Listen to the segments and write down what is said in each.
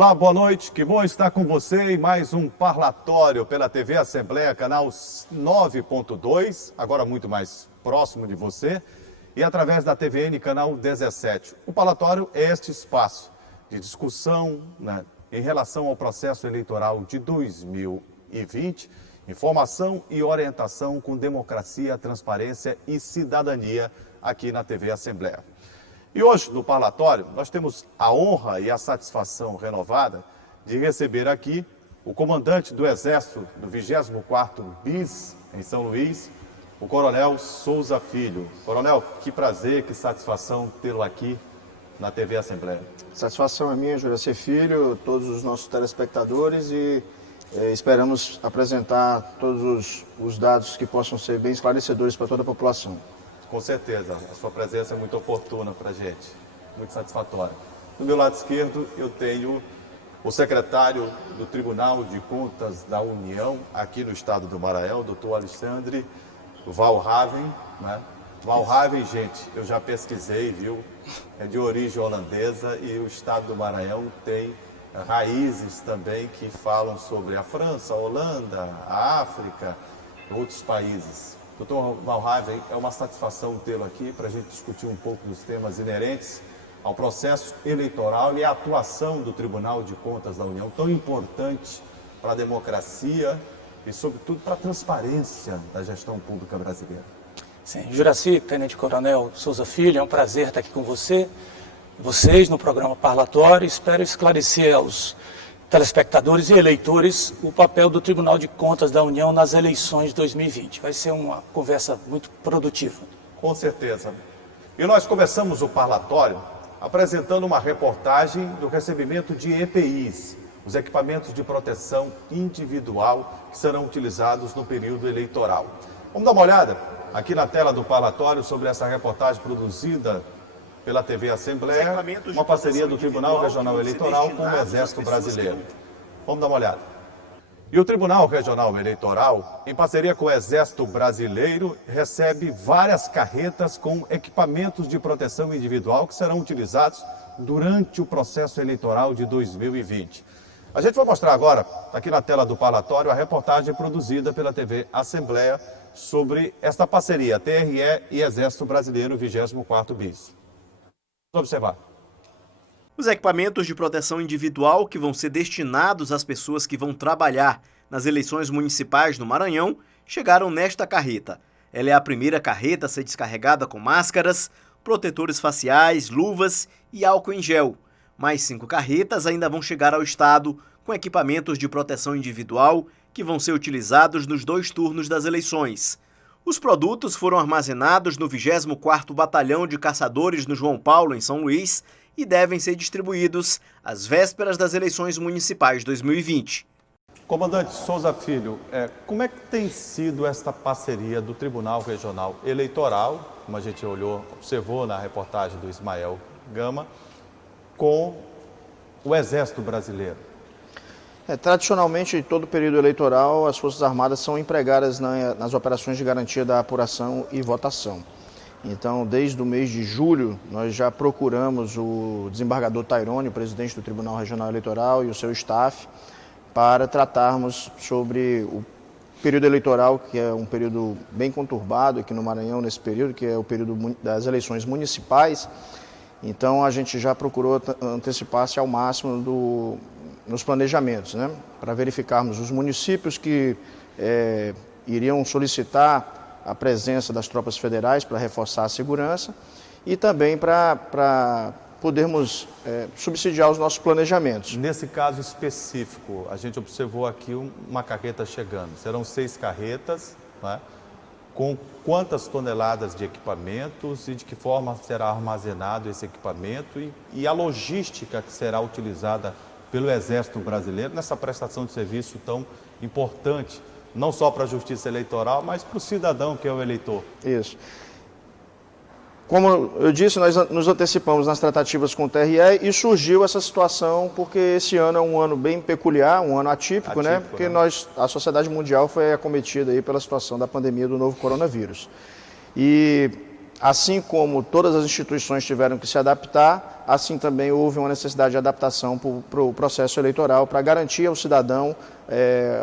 Olá, boa noite. Que bom estar com você em mais um parlatório pela TV Assembleia, canal 9.2, agora muito mais próximo de você, e através da TVN, canal 17. O parlatório é este espaço de discussão, né, em relação ao processo eleitoral de 2020, informação e orientação com democracia, transparência e cidadania aqui na TV Assembleia. E hoje, no parlatório, nós temos a honra e a satisfação renovada de receber aqui o comandante do Exército do 24º BIS, em São Luís, o Coronel Souza Filho. Coronel, que prazer, que satisfação tê-lo aqui na TV Assembleia. Satisfação é minha, Juraci Filho, todos os nossos telespectadores e esperamos apresentar todos os dados que possam ser bem esclarecedores para toda a população. Com certeza, a sua presença é muito oportuna para a gente, muito satisfatória. Do meu lado esquerdo, eu tenho o secretário do Tribunal de Contas da União, aqui no estado do Maranhão, doutor Alexandre Walraven, né? Walraven, gente, eu já pesquisei, viu? É de origem holandesa e o estado do Maranhão tem raízes também que falam sobre a França, a Holanda, a África, outros países. Doutor Walraven, é uma satisfação tê-lo aqui para a gente discutir um pouco dos temas inerentes ao processo eleitoral e à atuação do Tribunal de Contas da União, tão importante para a democracia e, sobretudo, para a transparência da gestão pública brasileira. Sim, Juraci, Tenente Coronel Souza Filho, é um prazer estar aqui com vocês no programa parlatório. Espero esclarecer aos telespectadores e eleitores o papel do Tribunal de Contas da União nas eleições de 2020. Vai ser uma conversa muito produtiva. Com certeza. E nós começamos o parlatório apresentando uma reportagem do recebimento de EPIs, os equipamentos de proteção individual que serão utilizados no período eleitoral. Vamos dar uma olhada aqui na tela do parlatório sobre essa reportagem produzida pela TV Assembleia, uma parceria do Tribunal Regional Eleitoral com o Exército Brasileiro. Vamos dar uma olhada. E o Tribunal Regional Eleitoral, em parceria com o Exército Brasileiro, recebe várias carretas com equipamentos de proteção individual que serão utilizados durante o processo eleitoral de 2020. A gente vai mostrar agora, aqui na tela do parlatório, a reportagem produzida pela TV Assembleia sobre esta parceria TRE e Exército Brasileiro 24º BIS. Vamos observar. Os equipamentos de proteção individual que vão ser destinados às pessoas que vão trabalhar nas eleições municipais no Maranhão chegaram nesta carreta. Ela é a primeira carreta a ser descarregada com máscaras, protetores faciais, luvas e álcool em gel. Mais 5 carretas ainda vão chegar ao estado com equipamentos de proteção individual que vão ser utilizados nos 2 turnos das eleições. Os produtos foram armazenados no 24º Batalhão de Caçadores no João Paulo, em São Luís, e devem ser distribuídos às vésperas das eleições municipais de 2020. Comandante Souza Filho, como é que tem sido esta parceria do Tribunal Regional Eleitoral, como a gente observou na reportagem do Ismael Gama, com o Exército Brasileiro? Tradicionalmente, em todo o período eleitoral, as Forças Armadas são empregadas nas operações de garantia da apuração e votação. Então, desde o mês de julho, nós já procuramos o desembargador Tairone, o presidente do Tribunal Regional Eleitoral, e o seu staff, para tratarmos sobre o período eleitoral, que é um período bem conturbado aqui no Maranhão, nesse período, que é o período das eleições municipais. Então, a gente já procurou antecipar-se ao máximo nos planejamentos, né? Para verificarmos os municípios que iriam solicitar a presença das tropas federais para reforçar a segurança e também para podermos subsidiar os nossos planejamentos. Nesse caso específico, a gente observou aqui uma carreta chegando. Serão 6 carretas, né? Com quantas toneladas de equipamentos e de que forma será armazenado esse equipamento e a logística que será utilizada pelo Exército Brasileiro nessa prestação de serviço tão importante, não só para a justiça eleitoral, mas para o cidadão que é o eleitor. Isso. Como eu disse, nós nos antecipamos nas tratativas com o TRE e surgiu essa situação porque esse ano é um ano bem peculiar, um ano atípico, né? Porque a sociedade mundial foi acometida aí pela situação da pandemia do novo coronavírus. E assim como todas as instituições tiveram que se adaptar, assim também houve uma necessidade de adaptação para o processo eleitoral, para garantir ao cidadão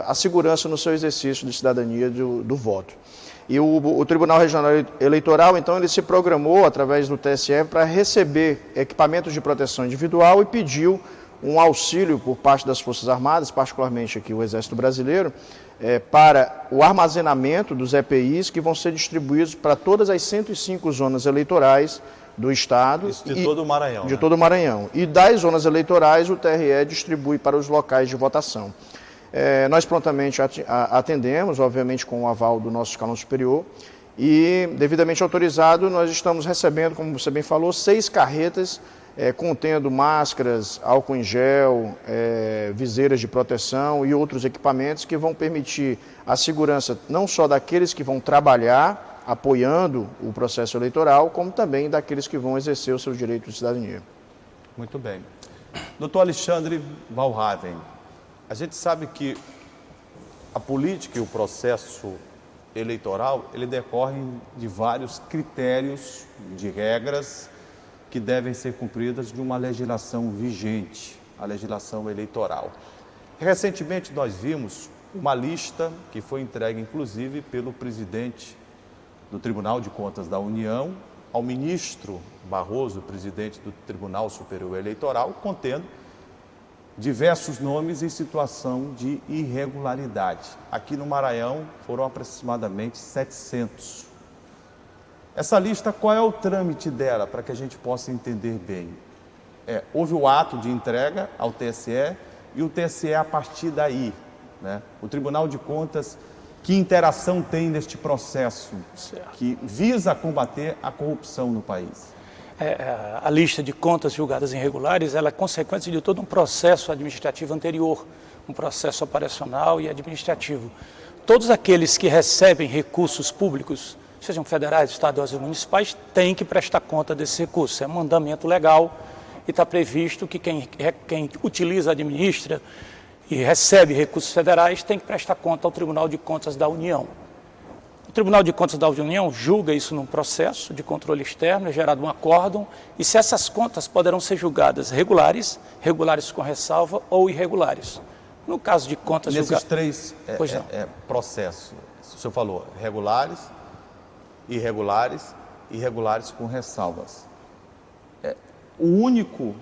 a segurança no seu exercício de cidadania do voto. E o Tribunal Regional Eleitoral, então, ele se programou, através do TSE, para receber equipamentos de proteção individual e pediu um auxílio por parte das Forças Armadas, particularmente aqui o Exército Brasileiro, para o armazenamento dos EPIs que vão ser distribuídos para todas as 105 zonas eleitorais do Estado. Isso de todo o Maranhão. De todo o Maranhão. E das zonas eleitorais, o TRE distribui para os locais de votação. Nós prontamente atendemos, obviamente com o aval do nosso escalão superior, e devidamente autorizado, nós estamos recebendo, como você bem falou, 6 carretas contendo máscaras, álcool em gel, viseiras de proteção e outros equipamentos que vão permitir a segurança não só daqueles que vão trabalhar apoiando o processo eleitoral, como também daqueles que vão exercer o seu direito de cidadania. Muito bem. Doutor Alexandre Valraven, a gente sabe que a política e o processo eleitoral, ele decorre de vários critérios, de regras que devem ser cumpridas de uma legislação vigente, a legislação eleitoral. Recentemente nós vimos uma lista que foi entregue inclusive pelo presidente do Tribunal de Contas da União ao ministro Barroso, presidente do Tribunal Superior Eleitoral, contendo diversos nomes em situação de irregularidade. Aqui no Maranhão foram aproximadamente 700. Essa lista, qual é o trâmite dela, para que a gente possa entender bem? Houve o ato de entrega ao TSE e o TSE a partir daí, né? O Tribunal de Contas, que interação tem neste processo que visa combater a corrupção no país? A lista de contas julgadas irregulares, ela é consequência de todo um processo administrativo anterior, um processo operacional e administrativo. Todos aqueles que recebem recursos públicos, sejam federais, estaduais ou municipais, têm que prestar conta desse recurso. É um mandamento legal e está previsto que quem utiliza, administra e recebe recursos federais tem que prestar conta ao Tribunal de Contas da União. O Tribunal de Contas da União julga isso num processo de controle externo, é gerado um acórdão, e se essas contas poderão ser julgadas regulares, regulares com ressalva ou irregulares. No caso de contas julgadas... Nesses 3 processos, o senhor falou regulares, irregulares, irregulares com ressalvas. O único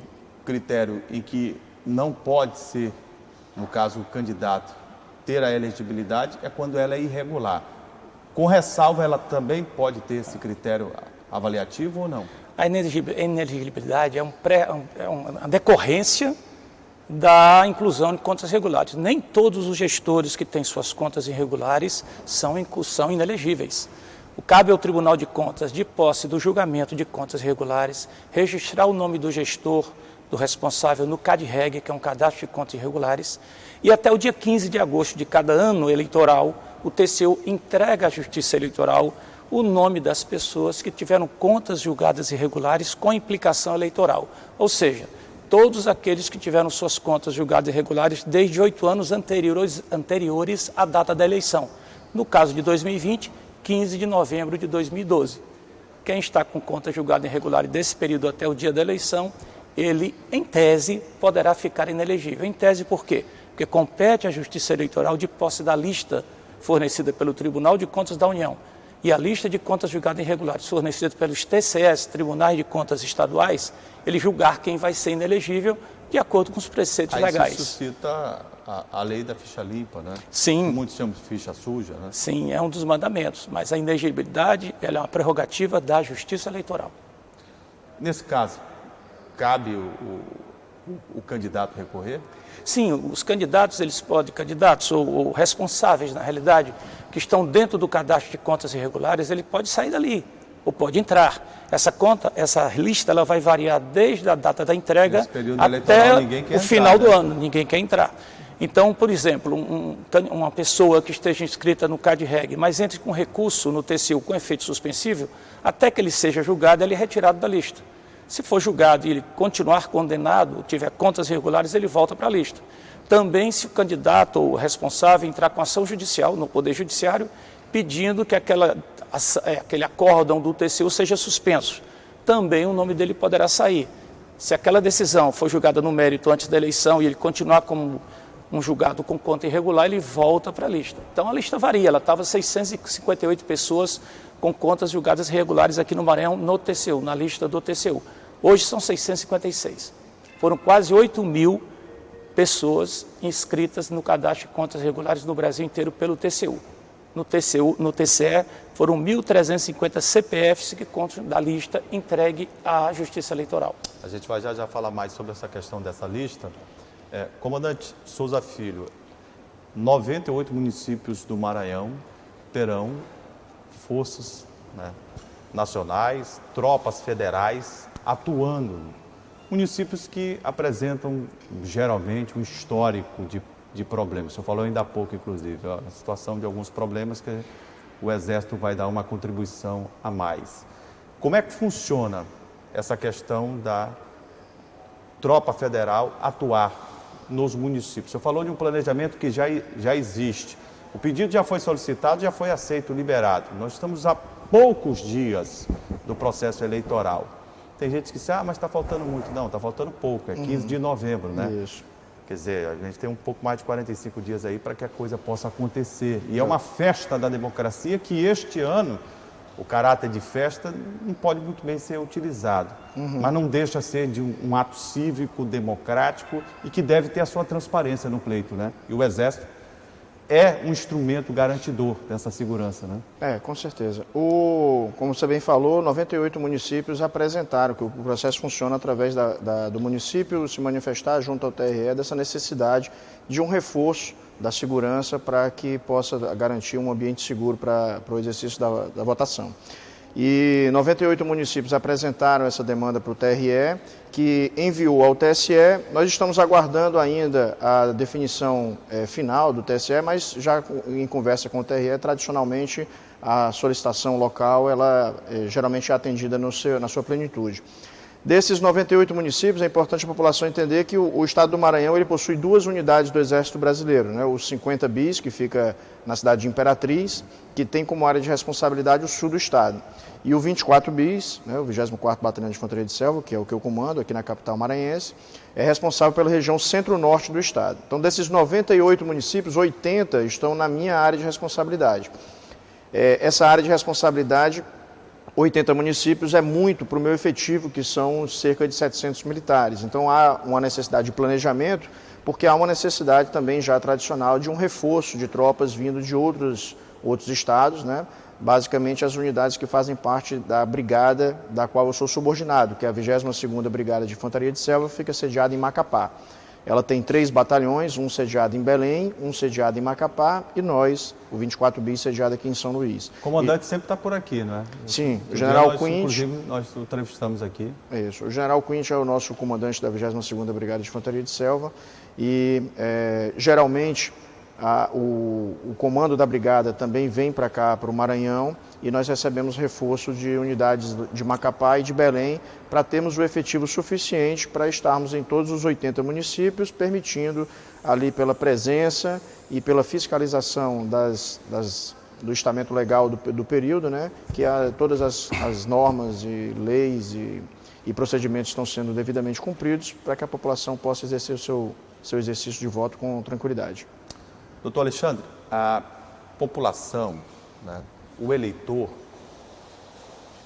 critério em que não pode ser, no caso o candidato, ter a elegibilidade é quando ela é irregular. Com ressalva, ela também pode ter esse critério avaliativo ou não? A inelegibilidade é uma decorrência da inclusão de contas regulares. Nem todos os gestores que têm suas contas irregulares são inelegíveis. Cabe ao Tribunal de Contas, de posse do julgamento de contas irregulares, registrar o nome do gestor, do responsável no CAD-REG, que é um cadastro de contas irregulares, e até o dia 15 de agosto de cada ano eleitoral, o TCU entrega à Justiça Eleitoral o nome das pessoas que tiveram contas julgadas irregulares com implicação eleitoral. Ou seja, todos aqueles que tiveram suas contas julgadas irregulares desde 8 anos anteriores à data da eleição. No caso de 2020, 15 de novembro de 2012. Quem está com conta julgada irregular desse período até o dia da eleição, ele, em tese, poderá ficar inelegível. Em tese, por quê? Porque compete à Justiça Eleitoral, de posse da lista fornecida pelo Tribunal de Contas da União e a lista de contas julgadas irregulares fornecida pelos TCS, Tribunais de Contas Estaduais, ele julgar quem vai ser inelegível de acordo com os preceitos legais. Isso suscita a lei da ficha limpa, né? Sim. Muitos chamam de ficha suja, né? Sim, é um dos mandamentos, mas a inelegibilidade ela é uma prerrogativa da Justiça Eleitoral. Nesse caso, cabe o candidato recorrer? Sim, os candidatos, candidatos ou responsáveis, na realidade, que estão dentro do cadastro de contas irregulares, ele pode sair dali ou pode entrar. Essa lista ela vai variar desde a data da entrega até o final do ano, ninguém quer entrar. Então, por exemplo, uma pessoa que esteja inscrita no CAD-REG, mas entre com recurso no TCU com efeito suspensivo, até que ele seja julgado, ele é retirado da lista. Se for julgado e ele continuar condenado, tiver contas irregulares, ele volta para a lista. Também, se o candidato ou o responsável entrar com ação judicial no Poder Judiciário, pedindo que aquele acórdão do TCU seja suspenso. Também o nome dele poderá sair. Se aquela decisão for julgada no mérito antes da eleição e ele continuar como um julgado com conta irregular, ele volta para a lista. Então a lista varia, ela estava 658 pessoas com contas julgadas irregulares aqui no Maranhão, no TCU, na lista do TCU. Hoje são 656. Foram quase 8.000 pessoas inscritas no cadastro de contas regulares no Brasil inteiro pelo TCU. No TCE, foram 1.350 CPFs que constam da lista entregue à Justiça Eleitoral. A gente vai já falar mais sobre essa questão dessa lista. Comandante Souza Filho, 98 municípios do Maranhão terão forças, né, nacionais, tropas federais atuando. Municípios que apresentam geralmente um histórico de problemas. O senhor falou ainda há pouco, inclusive, a situação de alguns problemas que o Exército vai dar uma contribuição a mais. Como é que funciona essa questão da tropa federal atuar nos municípios? O senhor falou de um planejamento que já existe. O pedido já foi solicitado, já foi aceito, liberado. Nós estamos há poucos dias do processo eleitoral. Tem gente que diz, mas está faltando muito. Não, está faltando pouco, é 15 de novembro, né? Isso. Quer dizer, a gente tem um pouco mais de 45 dias aí para que a coisa possa acontecer. E é uma festa da democracia que este ano, o caráter de festa não pode muito bem ser utilizado. Mas não deixa ser de um ato cívico, democrático e que deve ter a sua transparência no pleito, né? E o Exército é um instrumento garantidor dessa segurança, né? Com certeza. Como você bem falou, 98 municípios apresentaram que o processo funciona através do município se manifestar junto ao TRE dessa necessidade de um reforço da segurança para que possa garantir um ambiente seguro para o exercício da votação. E 98 municípios apresentaram essa demanda para o TRE, que enviou ao TSE. Nós estamos aguardando ainda a definição final do TSE, mas já em conversa com o TRE, tradicionalmente a solicitação local ela geralmente é atendida na sua plenitude. Desses 98 municípios, é importante a população entender que o estado do Maranhão ele possui 2 unidades do Exército Brasileiro, né? O 50 BIS, que fica na cidade de Imperatriz, que tem como área de responsabilidade o sul do estado. E o 24 BIS, né, o 24º Batalhão de Infantaria de Selva, que é o que eu comando aqui na capital maranhense, é responsável pela região centro-norte do estado. Então, desses 98 municípios, 80 estão na minha área de responsabilidade. Essa área de responsabilidade, 80 municípios, é muito para o meu efetivo, que são cerca de 700 militares. Então, há uma necessidade de planejamento, porque há uma necessidade também já tradicional de um reforço de tropas vindo de outros estados, né? Basicamente as unidades que fazem parte da brigada da qual eu sou subordinado, que é a 22ª Brigada de Infantaria de Selva, fica sediada em Macapá. Ela tem 3 batalhões, um sediado em Belém, um sediado em Macapá e nós, o 24 BIS, sediado aqui em São Luís. O comandante sempre está por aqui, não é? Sim, o general Quint... Inclusive, nós entrevistamos aqui. Isso, o general Quint é o nosso comandante da 22ª Brigada de Infantaria de Selva e, geralmente, o comando da brigada também vem para cá, para o Maranhão, e nós recebemos reforço de unidades de Macapá e de Belém para termos o efetivo suficiente para estarmos em todos os 80 municípios, permitindo ali pela presença e pela fiscalização do estamento legal do período, né, que todas as normas e leis e procedimentos estão sendo devidamente cumpridos para que a população possa exercer o seu exercício de voto com tranquilidade. Doutor Alexandre, a população, né, o eleitor,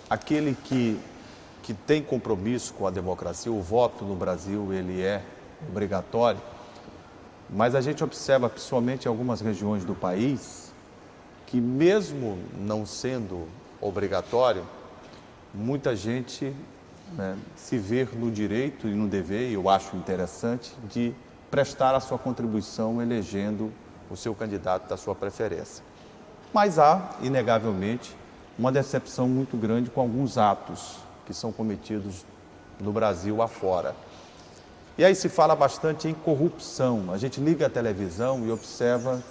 aquele que tem compromisso com a democracia, o voto no Brasil ele é obrigatório, mas a gente observa, principalmente em algumas regiões do país, que mesmo não sendo obrigatório, muita gente, né, se vê no direito e no dever, e eu acho interessante, de prestar a sua contribuição elegendo o seu candidato da sua preferência. Mas há, inegavelmente, uma decepção muito grande com alguns atos que são cometidos no Brasil afora. E aí se fala bastante em corrupção. A gente liga a televisão e observa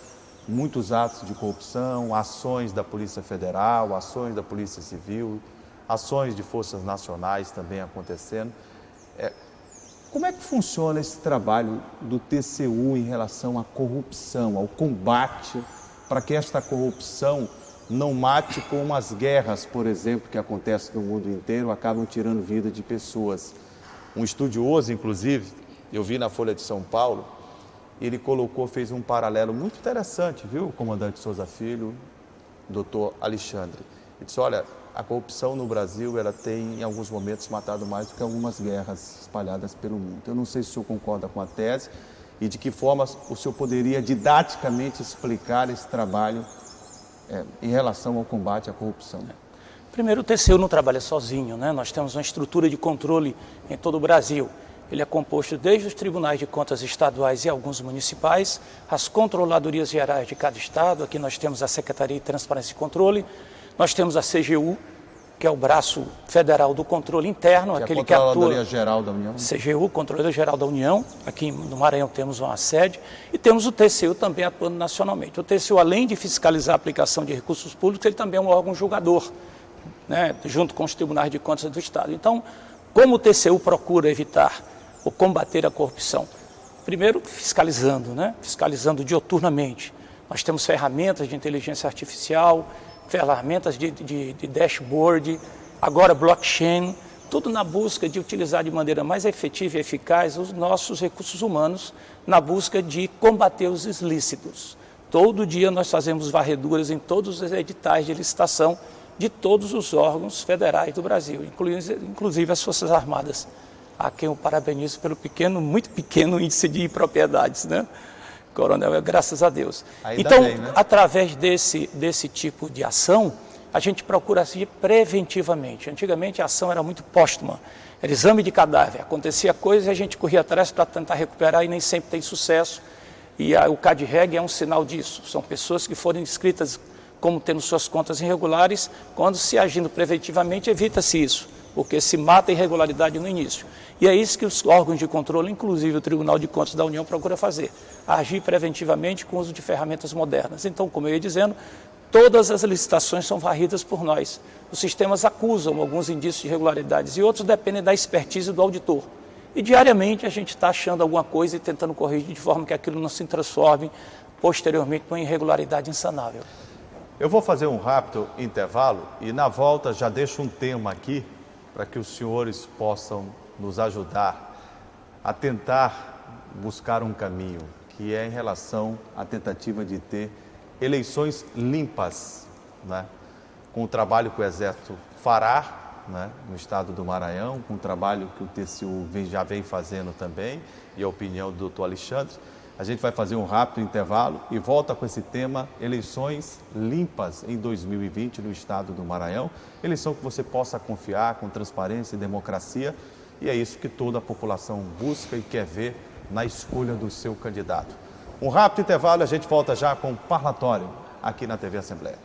muitos atos de corrupção, ações da Polícia Federal, ações da Polícia Civil, ações de forças nacionais também acontecendo. Como é que funciona esse trabalho do TCU em relação à corrupção, ao combate, para que esta corrupção não mate como as guerras, por exemplo, que acontecem no mundo inteiro, acabam tirando vida de pessoas. Um estudioso, inclusive, eu vi na Folha de São Paulo, ele fez um paralelo muito interessante, viu, comandante Souza Filho, doutor Alexandre. Ele disse, olha, a corrupção no Brasil, ela tem, em alguns momentos, matado mais do que algumas guerras espalhadas pelo mundo. Eu não sei se o senhor concorda com a tese e de que forma o senhor poderia didaticamente explicar esse trabalho em relação ao combate à corrupção. Primeiro, o TCU não trabalha sozinho, né? Nós temos uma estrutura de controle em todo o Brasil. Ele é composto desde os tribunais de contas estaduais e alguns municipais, as controladorias gerais de cada estado. Aqui nós temos a Secretaria de Transparência e Controle, nós temos a CGU, que é o braço federal do controle interno, aquele que atua... Controladoria Geral da União. CGU, Controladoria Geral da União, aqui no Maranhão temos uma sede, e temos o TCU também atuando nacionalmente. O TCU, além de fiscalizar a aplicação de recursos públicos, ele também é um órgão julgador, né, junto com os tribunais de contas do Estado. Então, como o TCU procura evitar ou combater a corrupção? Primeiro, fiscalizando, né, fiscalizando dioturnamente. Nós temos ferramentas de inteligência artificial, ferramentas de dashboard, agora blockchain, tudo na busca de utilizar de maneira mais efetiva e eficaz os nossos recursos humanos na busca de combater os ilícitos. Todo dia nós fazemos varreduras em todos os editais de licitação de todos os órgãos federais do Brasil, inclusive as Forças Armadas, a quem eu parabenizo pelo muito pequeno índice de impropriedades, né? Coronel, graças a Deus. Ainda então, bem, né? através desse tipo de ação, a gente procura agir preventivamente. Antigamente a ação era muito póstuma, era exame de cadáver, acontecia coisa e a gente corria atrás para tentar recuperar e nem sempre tem sucesso. E o CAD-REG é um sinal disso, são pessoas que foram inscritas como tendo suas contas irregulares, quando se agindo preventivamente evita-se isso, porque se mata a irregularidade no início. E é isso que os órgãos de controle, inclusive o Tribunal de Contas da União, procura fazer, agir preventivamente com o uso de ferramentas modernas. Então, como eu ia dizendo, todas as licitações são varridas por nós. Os sistemas acusam alguns indícios de irregularidades e outros dependem da expertise do auditor. E diariamente a gente está achando alguma coisa e tentando corrigir de forma que aquilo não se transforme posteriormente numa irregularidade insanável. Eu vou fazer um rápido intervalo e na volta já deixo um tema aqui para que os senhores possam nos ajudar a tentar buscar um caminho, que é em relação à tentativa de ter eleições limpas, né? Com o trabalho que o Exército fará, né, no estado do Maranhão, com o trabalho que o TCU já vem fazendo também, e a opinião do doutor Alexandre. A gente vai fazer um rápido intervalo e volta com esse tema, eleições limpas em 2020 no estado do Maranhão. Eleição que você possa confiar com transparência e democracia. E é isso que toda a população busca e quer ver na escolha do seu candidato. Um rápido intervalo e a gente volta já com o Parlatório aqui na TV Assembleia.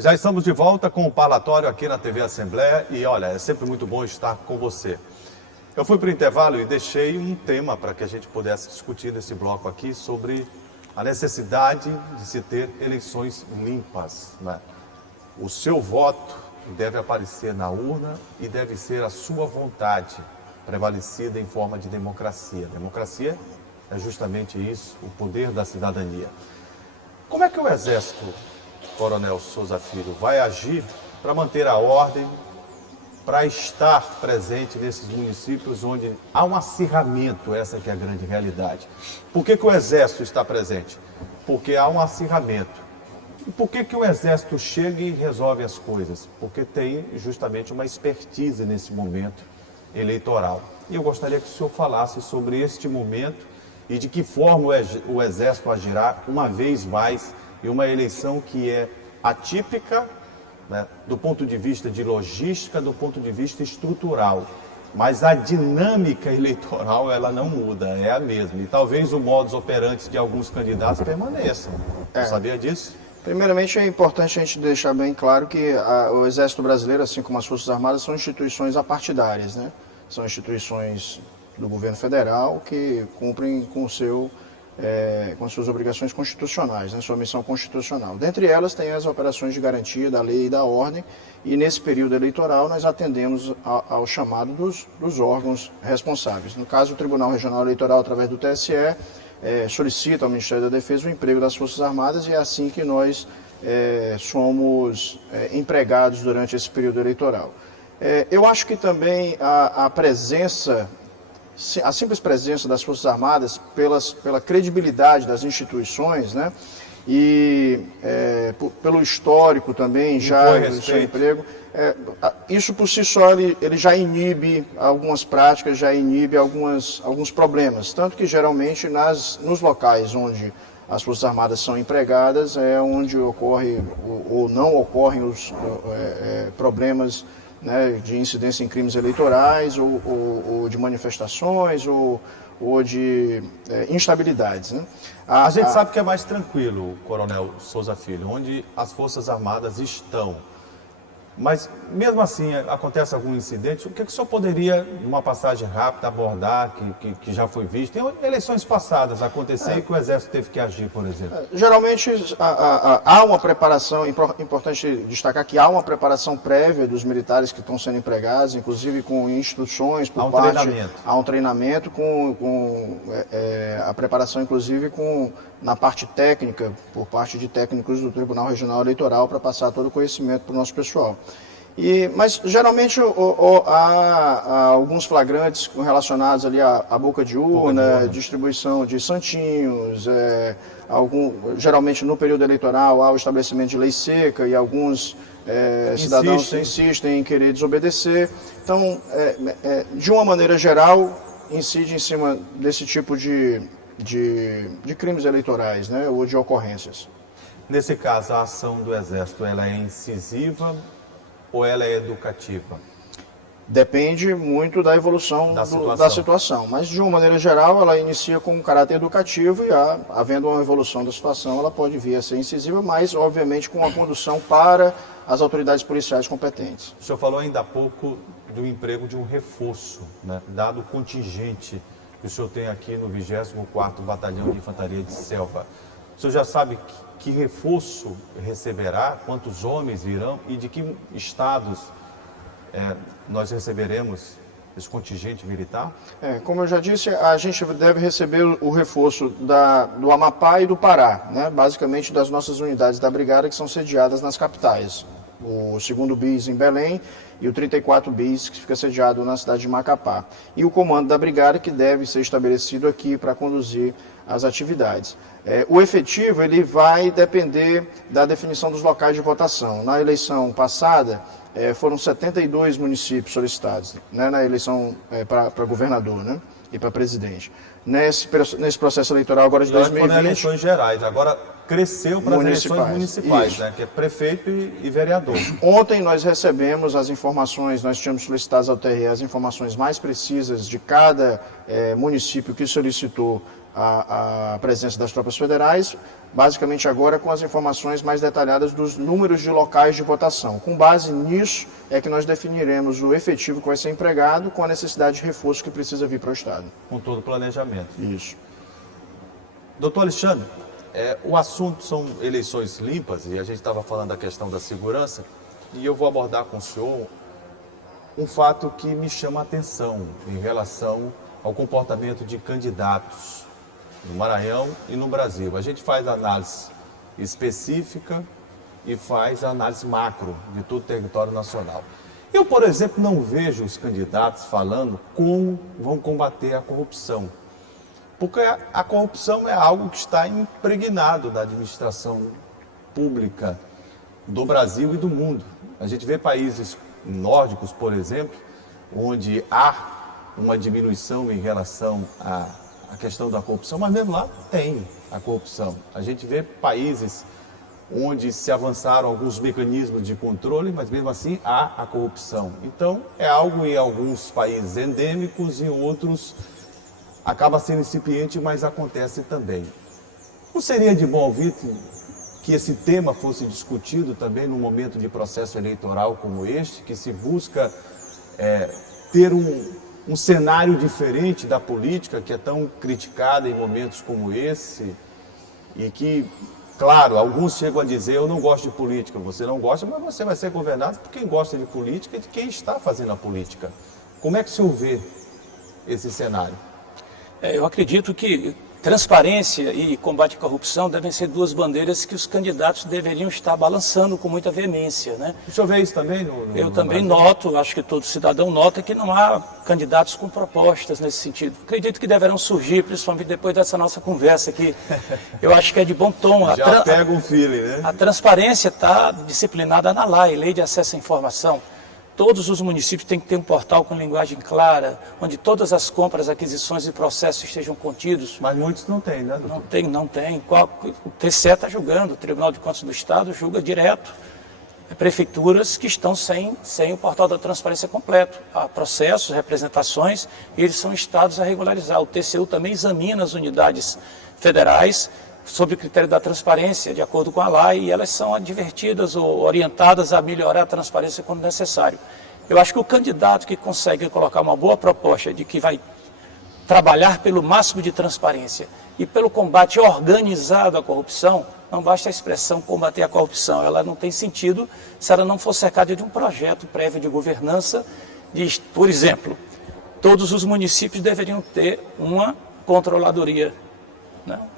Já estamos de volta com o Parlatório aqui na TV Assembleia e olha, é sempre muito bom estar com você. Eu fui para o intervalo e deixei um tema para que a gente pudesse discutir nesse bloco aqui sobre a necessidade de se ter eleições limpas, né? O seu voto deve aparecer na urna e deve ser a sua vontade prevalecida em forma de democracia. Democracia é justamente isso, o poder da cidadania. Como é que o Exército, Coronel Souza Filho, vai agir para manter a ordem, para estar presente nesses municípios onde há um acirramento, essa que é a grande realidade. Por que o Exército está presente? Porque há um acirramento. E por que o Exército chega e resolve as coisas? Porque tem justamente uma expertise nesse momento eleitoral. E eu gostaria que o senhor falasse sobre este momento e de que forma o Exército agirá uma vez mais em uma eleição que é atípica, né, do ponto de vista de logística, do ponto de vista estrutural. mas a dinâmica eleitoral ela não muda, é a mesma. E talvez o modus operandi de alguns candidatos permaneça. Você sabia disso? Primeiramente, é importante a gente deixar bem claro que o Exército Brasileiro, assim como as Forças Armadas, são instituições apartidárias, né? São instituições do governo federal que cumprem com as suas obrigações constitucionais, né? Sua missão constitucional. Dentre elas, tem as operações de garantia da lei e da ordem, e nesse período eleitoral nós atendemos ao chamado dos órgãos responsáveis. No caso, o Tribunal Regional Eleitoral, através do TSE, solicita ao Ministério da Defesa o emprego das Forças Armadas, e é assim que nós somos empregados durante esse período eleitoral. Eu acho que também a simples presença das Forças Armadas, pela credibilidade das instituições, né, e pelo histórico também já do seu emprego, isso por si só ele já inibe algumas práticas, já inibe alguns problemas. Tanto que geralmente nos locais onde as Forças Armadas são empregadas é onde ocorre ou não ocorrem os problemas, né, de incidência em crimes eleitorais ou de manifestações ou de instabilidades, né? A gente sabe que é mais tranquilo, Coronel Souza Filho, onde as Forças Armadas estão. Mas, mesmo assim, acontece algum incidente, o que o senhor poderia, numa passagem rápida, abordar, que já foi visto? Tem eleições passadas acontecer e que o Exército teve que agir, por exemplo. Geralmente, há uma preparação, importante destacar que há uma preparação prévia dos militares que estão sendo empregados, inclusive com instruções por parte... Treinamento. Há um treinamento, a preparação, inclusive, na parte técnica, por parte de técnicos do Tribunal Regional Eleitoral, para passar todo o conhecimento para o nosso pessoal. Mas geralmente há alguns flagrantes relacionados ali à boca de urna, distribuição de santinhos, geralmente no período eleitoral há o estabelecimento de lei seca e alguns cidadãos insistem em querer desobedecer. Então, de uma maneira geral, incide em cima desse tipo de crimes eleitorais, né, ou de ocorrências. Nesse caso, a ação do Exército ela é incisiva ou ela é educativa? Depende muito da evolução da situação, mas de uma maneira geral ela inicia com um caráter educativo e havendo uma evolução da situação ela pode vir a ser incisiva, mas obviamente com a condução para as autoridades policiais competentes. O senhor falou ainda há pouco do emprego de um reforço, né, dado o contingente que o senhor tem aqui no 24º Batalhão de Infantaria de Selva. O senhor já sabe que reforço receberá, quantos homens virão e de que estados nós receberemos esse contingente militar? Como eu já disse, a gente deve receber o reforço do Amapá e do Pará, né? Basicamente das nossas unidades da Brigada que são sediadas nas capitais. O 2º BIS em Belém e o 34 BIS que fica sediado na cidade de Macapá. E o comando da Brigada que deve ser estabelecido aqui para conduzir as atividades. O efetivo ele vai depender da definição dos locais de votação. Na eleição passada, foram 72 municípios solicitados, né, na eleição para governador, né, e para presidente. Nesse processo eleitoral agora de 2020... Foram eleições gerais, agora cresceu para as eleições municipais, né, que é prefeito e vereador. Ontem nós recebemos as informações, nós tínhamos solicitado ao TRE as informações mais precisas de cada município que solicitou a presença das tropas federais, basicamente agora com as informações mais detalhadas dos números de locais de votação. Com base nisso é que nós definiremos o efetivo que vai ser empregado com a necessidade de reforço que precisa vir para o Estado. Com todo o planejamento. Isso. Doutor Alexandre, o assunto são eleições limpas e a gente estava falando da questão da segurança e eu vou abordar com o senhor um fato que me chama a atenção em relação ao comportamento de candidatos no Maranhão e no Brasil. A gente faz análise específica e faz análise macro de todo o território nacional. Eu, por exemplo, não vejo os candidatos falando como vão combater a corrupção. Porque a corrupção é algo que está impregnado na administração pública do Brasil e do mundo. A gente vê países nórdicos, por exemplo, onde há uma diminuição em relação à questão da corrupção, mas mesmo lá tem a corrupção. A gente vê países onde se avançaram alguns mecanismos de controle, mas mesmo assim há a corrupção. Então, é algo em alguns países endêmicos e em outros acaba sendo incipiente, mas acontece também. Não seria de bom ouvir que esse tema fosse discutido também num momento de processo eleitoral como este, que se busca ter um cenário diferente da política, que é tão criticada em momentos como esse, e que, claro, alguns chegam a dizer, eu não gosto de política. Você não gosta, mas você vai ser governado por quem gosta de política e de quem está fazendo a política. Como é que o senhor vê esse cenário? Eu acredito que transparência e combate à corrupção devem ser duas bandeiras que os candidatos deveriam estar balançando com muita veemência, né? O senhor vê isso também? Eu também noto, acho que todo cidadão nota que não há candidatos com propostas nesse sentido. Acredito que deverão surgir, principalmente depois dessa nossa conversa aqui. Eu acho que é de bom tom. Já pega um feeling, né? A transparência está disciplinada na Lei de Acesso à Informação. Todos os municípios têm que ter um portal com linguagem clara, onde todas as compras, aquisições e processos estejam contidos. Mas muitos não têm, né, doutor? Não tem. O TCE está julgando, o Tribunal de Contas do Estado julga direto prefeituras que estão sem o portal da transparência completo. Há processos, representações, e eles são estados a regularizar. O TCU também examina as unidades federais sob o critério da transparência, de acordo com a lei, e elas são advertidas ou orientadas a melhorar a transparência quando necessário. Eu acho que o candidato que consegue colocar uma boa proposta de que vai trabalhar pelo máximo de transparência e pelo combate organizado à corrupção, não basta a expressão combater a corrupção, ela não tem sentido se ela não for cercada de um projeto prévio de governança, por exemplo, todos os municípios deveriam ter uma controladoria,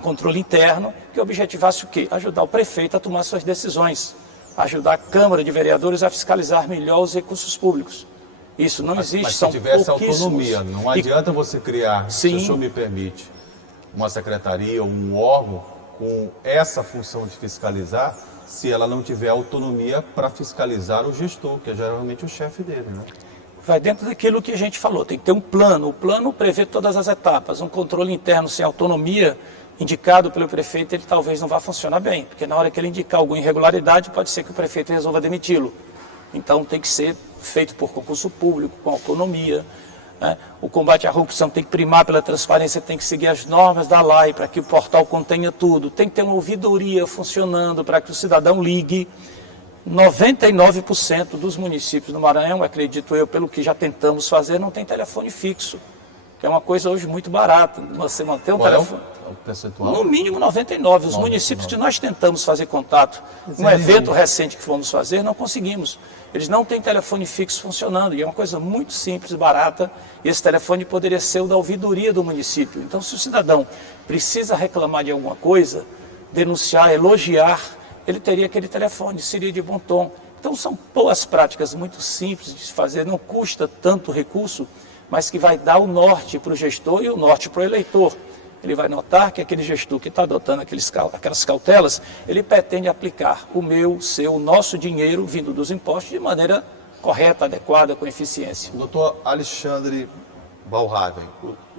controle interno, que objetivasse o quê? Ajudar o prefeito a tomar suas decisões, ajudar a Câmara de Vereadores a fiscalizar melhor os recursos públicos. Isso não existe, mas se são tivesse pouquíssimos. autonomia, não adianta você criar, se o senhor me permite, uma secretaria ou um órgão com essa função de fiscalizar, se ela não tiver autonomia para fiscalizar o gestor, que é geralmente o chefe dele, né? Vai dentro daquilo que a gente falou, tem que ter um plano. O plano prevê todas as etapas. Um controle interno sem autonomia, indicado pelo prefeito, ele talvez não vá funcionar bem, porque na hora que ele indicar alguma irregularidade, pode ser que o prefeito resolva demiti-lo. Então tem que ser feito por concurso público, com autonomia. Né? O combate à corrupção tem que primar pela transparência, tem que seguir as normas da lei para que o portal contenha tudo. Tem que ter uma ouvidoria funcionando para que o cidadão ligue. 99% dos municípios do Maranhão, acredito eu, pelo que já tentamos fazer, não tem telefone fixo, que é uma coisa hoje muito barata. Você manter um telefone... É o percentual? No mínimo 99. Os municípios que nós tentamos fazer contato, um evento recente que fomos fazer, não conseguimos. Eles não têm telefone fixo funcionando, e é uma coisa muito simples, barata, e esse telefone poderia ser o da ouvidoria do município. Então, se o cidadão precisa reclamar de alguma coisa, denunciar, elogiar, ele teria aquele telefone, seria de bom tom. Então são boas práticas muito simples de se fazer, não custa tanto recurso, mas que vai dar o norte para o gestor e o norte para o eleitor. Ele vai notar que aquele gestor que está adotando aquelas cautelas, ele pretende aplicar o meu, o seu, o nosso dinheiro vindo dos impostos de maneira correta, adequada, com eficiência. Doutor Alexandre Valraven,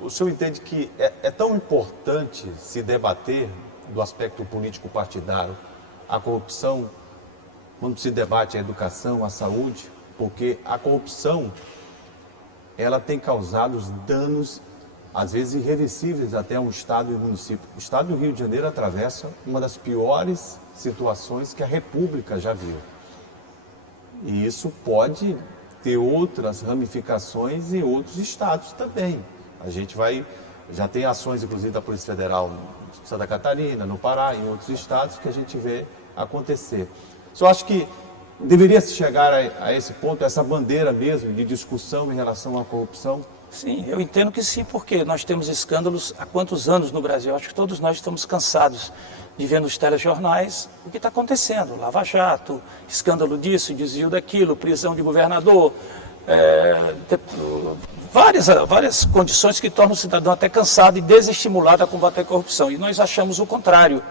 o senhor entende que é tão importante se debater do aspecto político partidário a corrupção, quando se debate a educação, a saúde, porque a corrupção, ela tem causado danos, às vezes irreversíveis, até um estado e município. O estado do Rio de Janeiro atravessa uma das piores situações que a República já viu. E isso pode ter outras ramificações em outros estados também. A gente já tem ações, inclusive, da Polícia Federal em Santa Catarina, no Pará, em outros estados, que a gente vê acontecer. Só acho que deveria se chegar a esse ponto, essa bandeira mesmo de discussão em relação à corrupção? Sim, eu entendo que sim, porque nós temos escândalos há quantos anos no Brasil? Acho que todos nós estamos cansados de ver nos telejornais o que está acontecendo. Lava Jato, escândalo disso, desvio daquilo, prisão de governador, várias condições que tornam o cidadão até cansado e desestimulado a combater a corrupção. E nós achamos o contrário,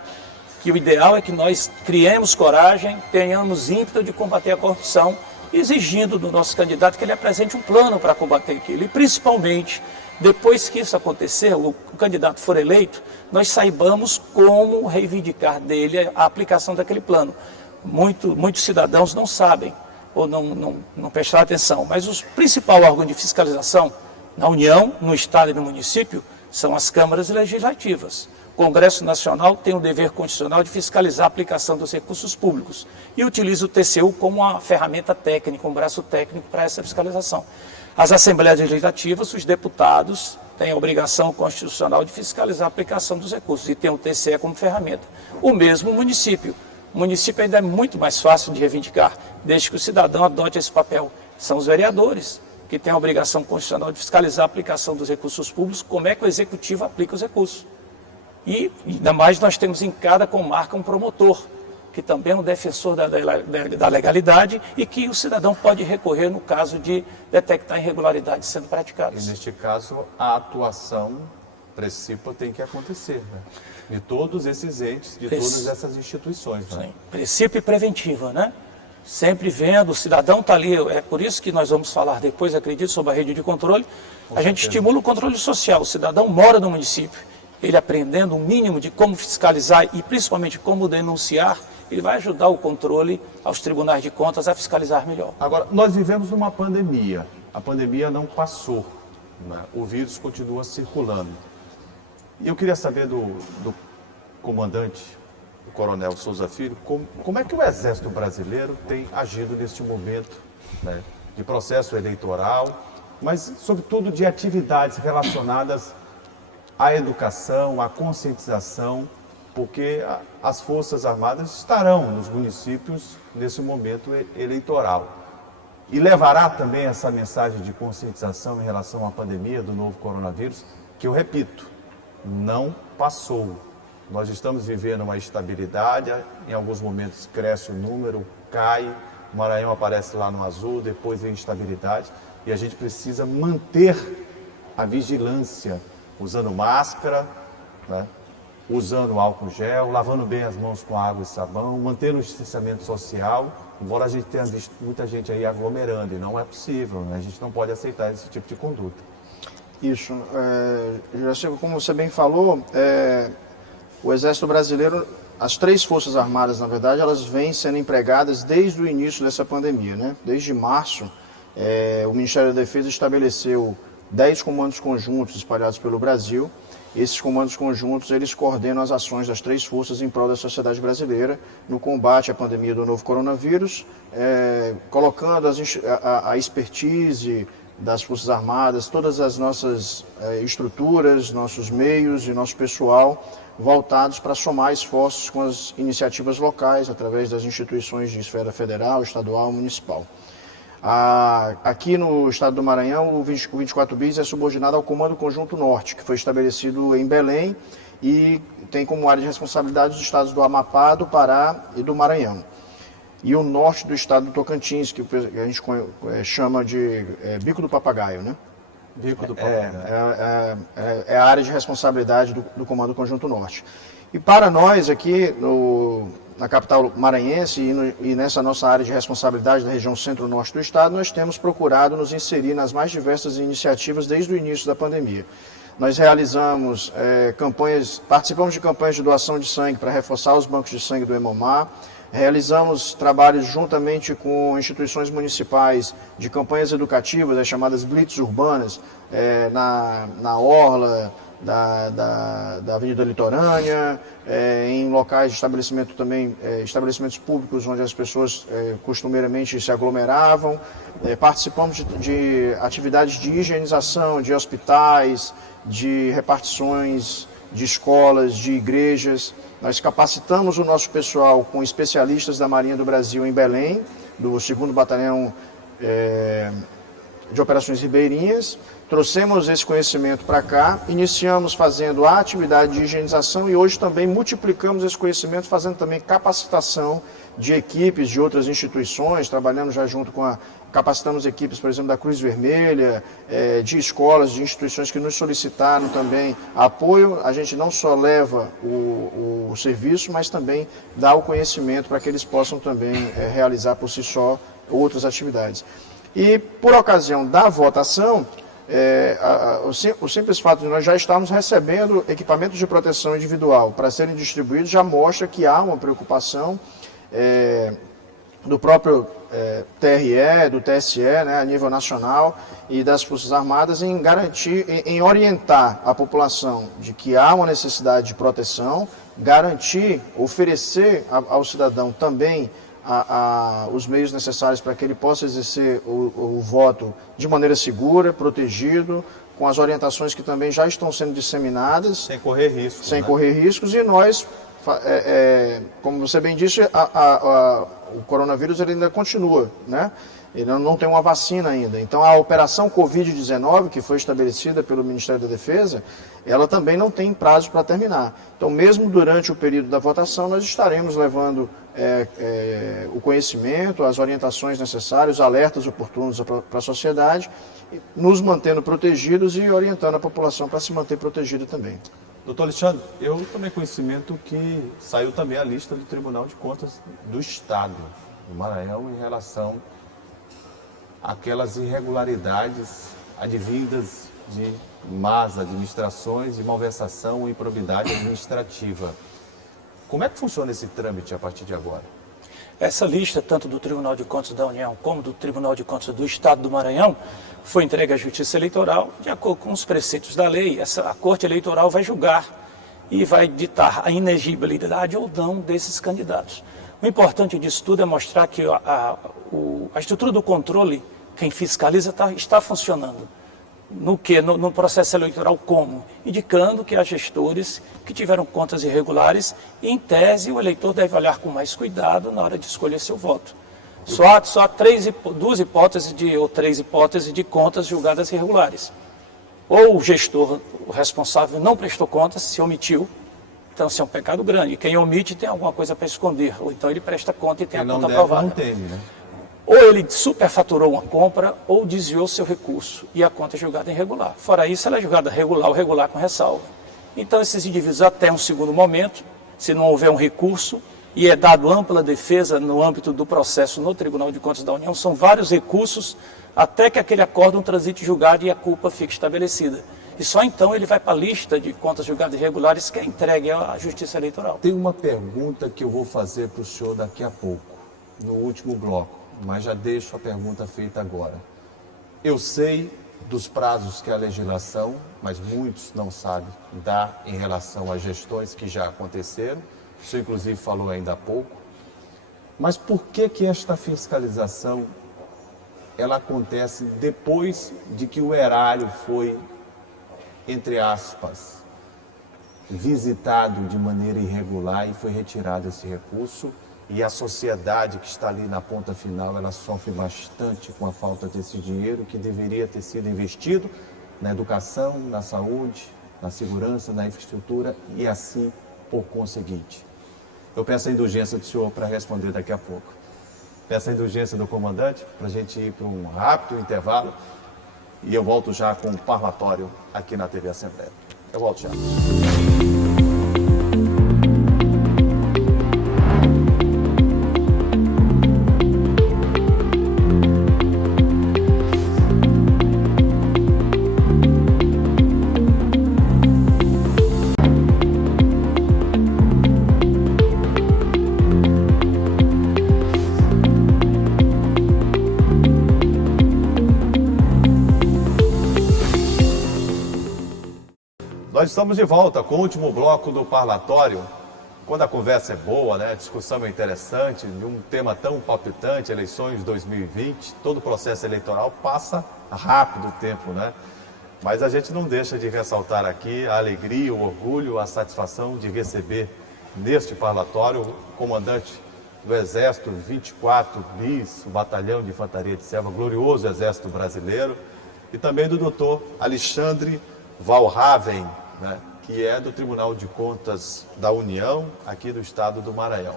que o ideal é que nós criemos coragem, tenhamos ímpeto de combater a corrupção, exigindo do nosso candidato que ele apresente um plano para combater aquilo. E principalmente depois que isso acontecer, o candidato for eleito, nós saibamos como reivindicar dele a aplicação daquele plano. Muitos cidadãos não sabem ou não prestaram atenção, mas o principal órgão de fiscalização na União, no Estado e no município são as câmaras legislativas. O Congresso Nacional tem o dever constitucional de fiscalizar a aplicação dos recursos públicos e utiliza o TCU como uma ferramenta técnica, um braço técnico para essa fiscalização. As Assembleias Legislativas, os deputados têm a obrigação constitucional de fiscalizar a aplicação dos recursos e tem o TCE como ferramenta. O mesmo município. O município ainda é muito mais fácil de reivindicar, desde que o cidadão adote esse papel. São os vereadores que têm a obrigação constitucional de fiscalizar a aplicação dos recursos públicos, como é que o executivo aplica os recursos. E ainda mais nós temos em cada comarca um promotor, que também é um defensor da legalidade e que o cidadão pode recorrer no caso de detectar irregularidades sendo praticadas. E neste caso, a atuação precípua tem que acontecer, né? De todos esses entes, de todas essas instituições. Né? Sim, princípio e preventiva, né? Sempre vendo, o cidadão está ali, é por isso que nós vamos falar depois, acredito, sobre a rede de controle. A gente estimula o controle social, o cidadão mora no município, ele aprendendo o mínimo de como fiscalizar e principalmente como denunciar, ele vai ajudar o controle aos tribunais de contas a fiscalizar melhor. Agora, nós vivemos numa pandemia, a pandemia não passou, né? O vírus continua circulando. E eu queria saber do comandante, o coronel Souza Filho, como é que o Exército Brasileiro tem agido neste momento, né, de processo eleitoral, mas sobretudo de atividades relacionadas à educação, à conscientização, porque as Forças Armadas estarão nos municípios nesse momento eleitoral. E levará também essa mensagem de conscientização em relação à pandemia do novo coronavírus, que eu repito, não passou. Nós estamos vivendo uma estabilidade, em alguns momentos cresce o número, cai, o Maranhão aparece lá no azul, depois vem instabilidade, e a gente precisa manter a vigilância, usando máscara, né? Usando álcool gel, lavando bem as mãos com água e sabão, mantendo o distanciamento social, embora a gente tenha visto muita gente aí aglomerando, e não é possível, né? A gente não pode aceitar esse tipo de conduta. Isso. Como você bem falou, o Exército Brasileiro, as três Forças Armadas, na verdade, elas vêm sendo empregadas desde o início dessa pandemia, né? Desde março, o Ministério da Defesa estabeleceu 10 comandos conjuntos espalhados pelo Brasil. Esses comandos conjuntos, eles coordenam as ações das três forças em prol da sociedade brasileira no combate à pandemia do novo coronavírus, colocando a expertise das Forças Armadas, todas as nossas estruturas, nossos meios e nosso pessoal voltados para somar esforços com as iniciativas locais, através das instituições de esfera federal, estadual e municipal. Aqui no estado do Maranhão, o 24 Bis é subordinado ao Comando Conjunto Norte, que foi estabelecido em Belém e tem como área de responsabilidade os estados do Amapá, do Pará e do Maranhão. E o norte do estado do Tocantins, que a gente chama de Bico do Papagaio, né? Bico do Papagaio. É a área de responsabilidade do Comando Conjunto Norte. E para nós aqui na capital maranhense e nessa nossa área de responsabilidade da região centro-norte do estado, nós temos procurado nos inserir nas mais diversas iniciativas desde o início da pandemia. Nós realizamos participamos de campanhas de doação de sangue para reforçar os bancos de sangue do Hemomar, realizamos trabalhos juntamente com instituições municipais de campanhas educativas, as chamadas blitz urbanas, na orla da Avenida Litorânea, em locais de estabelecimento também, estabelecimentos públicos onde as pessoas costumeiramente se aglomeravam. Participamos de atividades de higienização de hospitais, de repartições de escolas, de igrejas. Nós capacitamos o nosso pessoal com especialistas da Marinha do Brasil em Belém, do 2º Batalhão de Operações Ribeirinhas. Trouxemos esse conhecimento para cá, iniciamos fazendo a atividade de higienização e hoje também multiplicamos esse conhecimento fazendo também capacitação de equipes de outras instituições, trabalhando já junto capacitamos equipes, por exemplo, da Cruz Vermelha, de escolas, de instituições que nos solicitaram também apoio. A gente não só leva o serviço, mas também dá o conhecimento para que eles possam também realizar por si só outras atividades. E por ocasião da votação, O simples fato de nós já estarmos recebendo equipamentos de proteção individual para serem distribuídos já mostra que há uma preocupação do próprio TRE, do TSE, né, a nível nacional e das Forças Armadas em garantir, em orientar a população de que há uma necessidade de proteção, garantir, oferecer ao cidadão também os meios necessários para que ele possa exercer o voto de maneira segura, protegido, com as orientações que também já estão sendo disseminadas. Sem correr riscos. Sem correr riscos, e nós, como você bem disse, o coronavírus ele ainda continua, né? Ele não tem uma vacina ainda. Então a operação Covid-19, que foi estabelecida pelo Ministério da Defesa, ela também não tem prazo para terminar. Então mesmo durante o período da votação, nós estaremos levando o conhecimento, as orientações necessárias, os alertas oportunos para a sociedade, nos mantendo protegidos e orientando a população para se manter protegida também. Doutor Alexandre, eu tomei conhecimento que saiu também a lista do Tribunal de Contas do Estado do Maranhão em relação àquelas irregularidades advindas de más administrações, de malversação e improbidade administrativa. Como é que funciona esse trâmite a partir de agora? Essa lista, tanto do Tribunal de Contas da União como do Tribunal de Contas do Estado do Maranhão, foi entregue à Justiça Eleitoral de acordo com os preceitos da lei. A Corte Eleitoral vai julgar e vai ditar a inegibilidade ou não desses candidatos. O importante disso tudo é mostrar que a estrutura do controle, quem fiscaliza, está funcionando. No processo eleitoral como? Indicando que há gestores que tiveram contas irregulares e, em tese, o eleitor deve olhar com mais cuidado na hora de escolher seu voto. Só há três hipóteses de contas julgadas irregulares. Ou o gestor, o responsável, não prestou contas, se omitiu, então isso é um pecado grande. Quem omite tem alguma coisa para esconder, ou então ele presta conta e tem a conta aprovada. Não teme, né? Ou ele superfaturou uma compra ou desviou seu recurso e a conta é julgada irregular. Fora isso, ela é julgada regular ou regular com ressalva. Então, esses indivíduos, até um segundo momento, se não houver um recurso e é dado ampla defesa no âmbito do processo no Tribunal de Contas da União, são vários recursos até que aquele acórdão transite julgado e a culpa fique estabelecida. E só então ele vai para a lista de contas julgadas irregulares que é entregue à Justiça Eleitoral. Tem uma pergunta que eu vou fazer para o senhor daqui a pouco, no último bloco, mas já deixo a pergunta feita agora. Eu sei dos prazos que a legislação, mas muitos não sabem, dá em relação às gestões que já aconteceram. O senhor, inclusive, falou ainda há pouco. Mas por que esta fiscalização ela acontece depois de que o erário foi, entre aspas, visitado de maneira irregular e foi retirado esse recurso? E a sociedade que está ali na ponta final, ela sofre bastante com a falta desse dinheiro que deveria ter sido investido na educação, na saúde, na segurança, na infraestrutura e assim por conseguinte. Eu peço a indulgência do senhor para responder daqui a pouco. Peço a indulgência do comandante para a gente ir para um rápido intervalo e eu volto já com o parlatório aqui na TV Assembleia. Eu volto já. Nós estamos de volta com o último bloco do parlatório. Quando a conversa é boa, né? A discussão é interessante, de um tema tão palpitante, eleições 2020, todo o processo eleitoral passa rápido o tempo, né? Mas a gente não deixa de ressaltar aqui a alegria, o orgulho, a satisfação de receber neste parlatório o comandante do Exército 24 Bis, o Batalhão de Infantaria de Selva, glorioso Exército Brasileiro, e também do doutor Alexandre Valraven, né, que é do Tribunal de Contas da União, aqui do estado do Maranhão.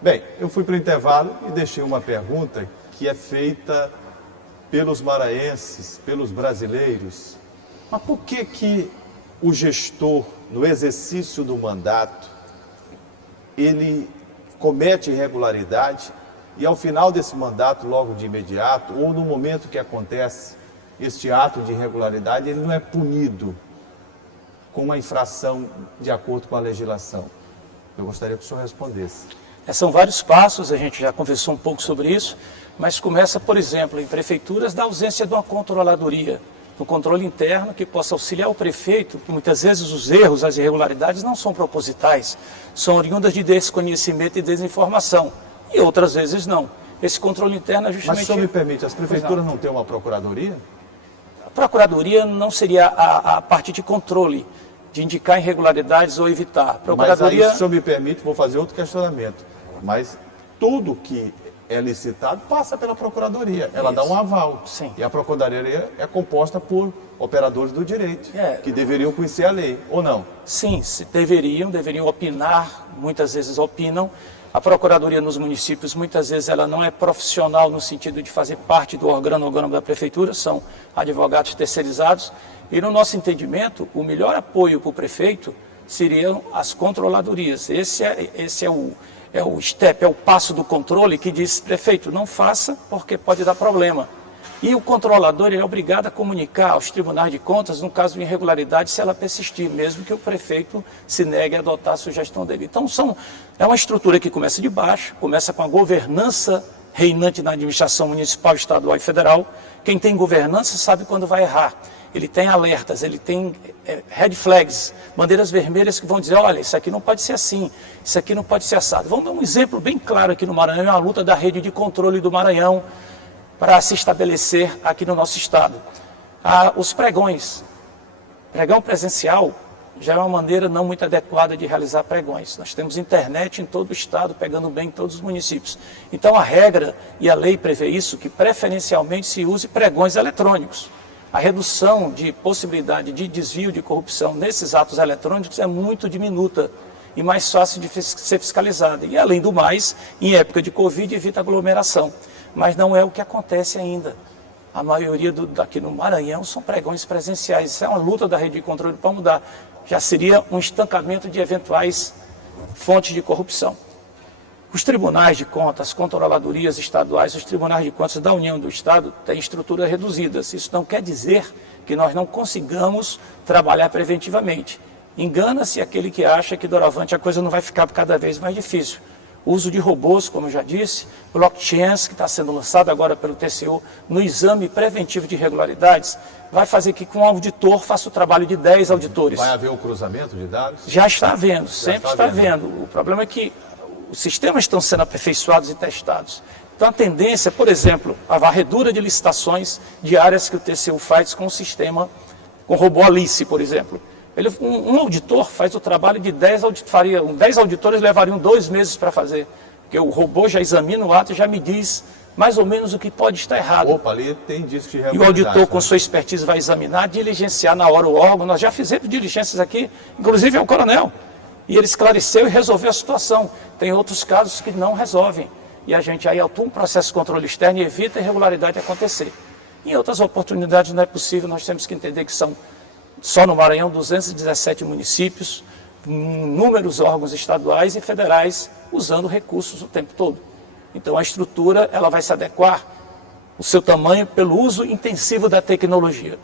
Bem, eu fui para o intervalo e deixei uma pergunta que é feita pelos maranhenses, pelos brasileiros. Mas por que o gestor, no exercício do mandato, ele comete irregularidade e ao final desse mandato, logo de imediato, ou no momento que acontece este ato de irregularidade ele não é punido com uma infração de acordo com a legislação? Eu gostaria que o senhor respondesse. São vários passos, a gente já conversou um pouco sobre isso, mas começa, por exemplo, em prefeituras da ausência de uma controladoria, um controle interno que possa auxiliar o prefeito, que muitas vezes os erros, as irregularidades não são propositais, são oriundas de desconhecimento e desinformação, e outras vezes não. Esse controle interno é justamente... Mas o senhor me permite, as prefeituras não têm uma procuradoria? A procuradoria não seria a parte de controle, de indicar irregularidades ou evitar. A procuradoria... Mas aí, se o senhor me permite, vou fazer outro questionamento. Mas tudo que é licitado passa pela procuradoria. Ela dá um aval. Sim. E a procuradoria é composta por operadores do direito, que deveriam conhecer a lei, ou não? Sim, deveriam opinar, muitas vezes opinam. A procuradoria nos municípios, muitas vezes, ela não é profissional no sentido de fazer parte do organograma da prefeitura, são advogados terceirizados. E no nosso entendimento, o melhor apoio para o prefeito seriam as controladorias. Esse é o step, é o passo do controle que diz, prefeito, não faça porque pode dar problema. E o controlador ele é obrigado a comunicar aos tribunais de contas, no caso de irregularidade, se ela persistir, mesmo que o prefeito se negue a adotar a sugestão dele. Então, é uma estrutura que começa de baixo, começa com a governança reinante na administração municipal, estadual e federal. Quem tem governança sabe quando vai errar. Ele tem alertas, ele tem red flags, bandeiras vermelhas que vão dizer, olha, isso aqui não pode ser assim, isso aqui não pode ser assado. Vamos dar um exemplo bem claro aqui no Maranhão, é a luta da rede de controle do Maranhão para se estabelecer aqui no nosso estado. Os pregões. Pregão presencial já é uma maneira não muito adequada de realizar pregões. Nós temos internet em todo o estado, pegando bem em todos os municípios. Então a regra e a lei prevê isso, que preferencialmente se use pregões eletrônicos. A redução de possibilidade de desvio de corrupção nesses atos eletrônicos é muito diminuta e mais fácil de ser fiscalizada. E, além do mais, em época de Covid, evita aglomeração. Mas não é o que acontece ainda. A maioria aqui no Maranhão são pregões presenciais. Isso é uma luta da rede de controle para mudar. Já seria um estancamento de eventuais fontes de corrupção. Os tribunais de contas, as controladorias estaduais, os tribunais de contas da União do Estado têm estruturas reduzidas. Isso não quer dizer que nós não consigamos trabalhar preventivamente. Engana-se aquele que acha que doravante a coisa não vai ficar cada vez mais difícil. O uso de robôs, como eu já disse, blockchains, que está sendo lançado agora pelo TCU, no exame preventivo de irregularidades, vai fazer que um auditor faça o trabalho de 10 auditores. Vai haver o cruzamento de dados? Já está havendo, sempre está havendo. O problema é que os sistemas estão sendo aperfeiçoados e testados. Então a tendência, por exemplo, a varredura de licitações diárias que o TCU faz com o sistema, com o robô Alice, por exemplo. Um auditor faz o trabalho de 10 auditores, 10 auditores levariam 2 meses para fazer, porque o robô já examina o ato e já me diz mais ou menos o que pode estar errado. Opa, ali tem disco de E o auditor, com sua expertise, vai examinar, diligenciar na hora o órgão. Nós já fizemos diligências aqui, inclusive é o coronel. E ele esclareceu e resolveu a situação. Tem outros casos que não resolvem. E a gente aí atua um processo de controle externo e evita a irregularidade acontecer. Em outras oportunidades não é possível, nós temos que entender que são, só no Maranhão, 217 municípios, inúmeros órgãos estaduais e federais usando recursos o tempo todo. Então a estrutura ela vai se adequar o seu tamanho pelo uso intensivo da tecnologia.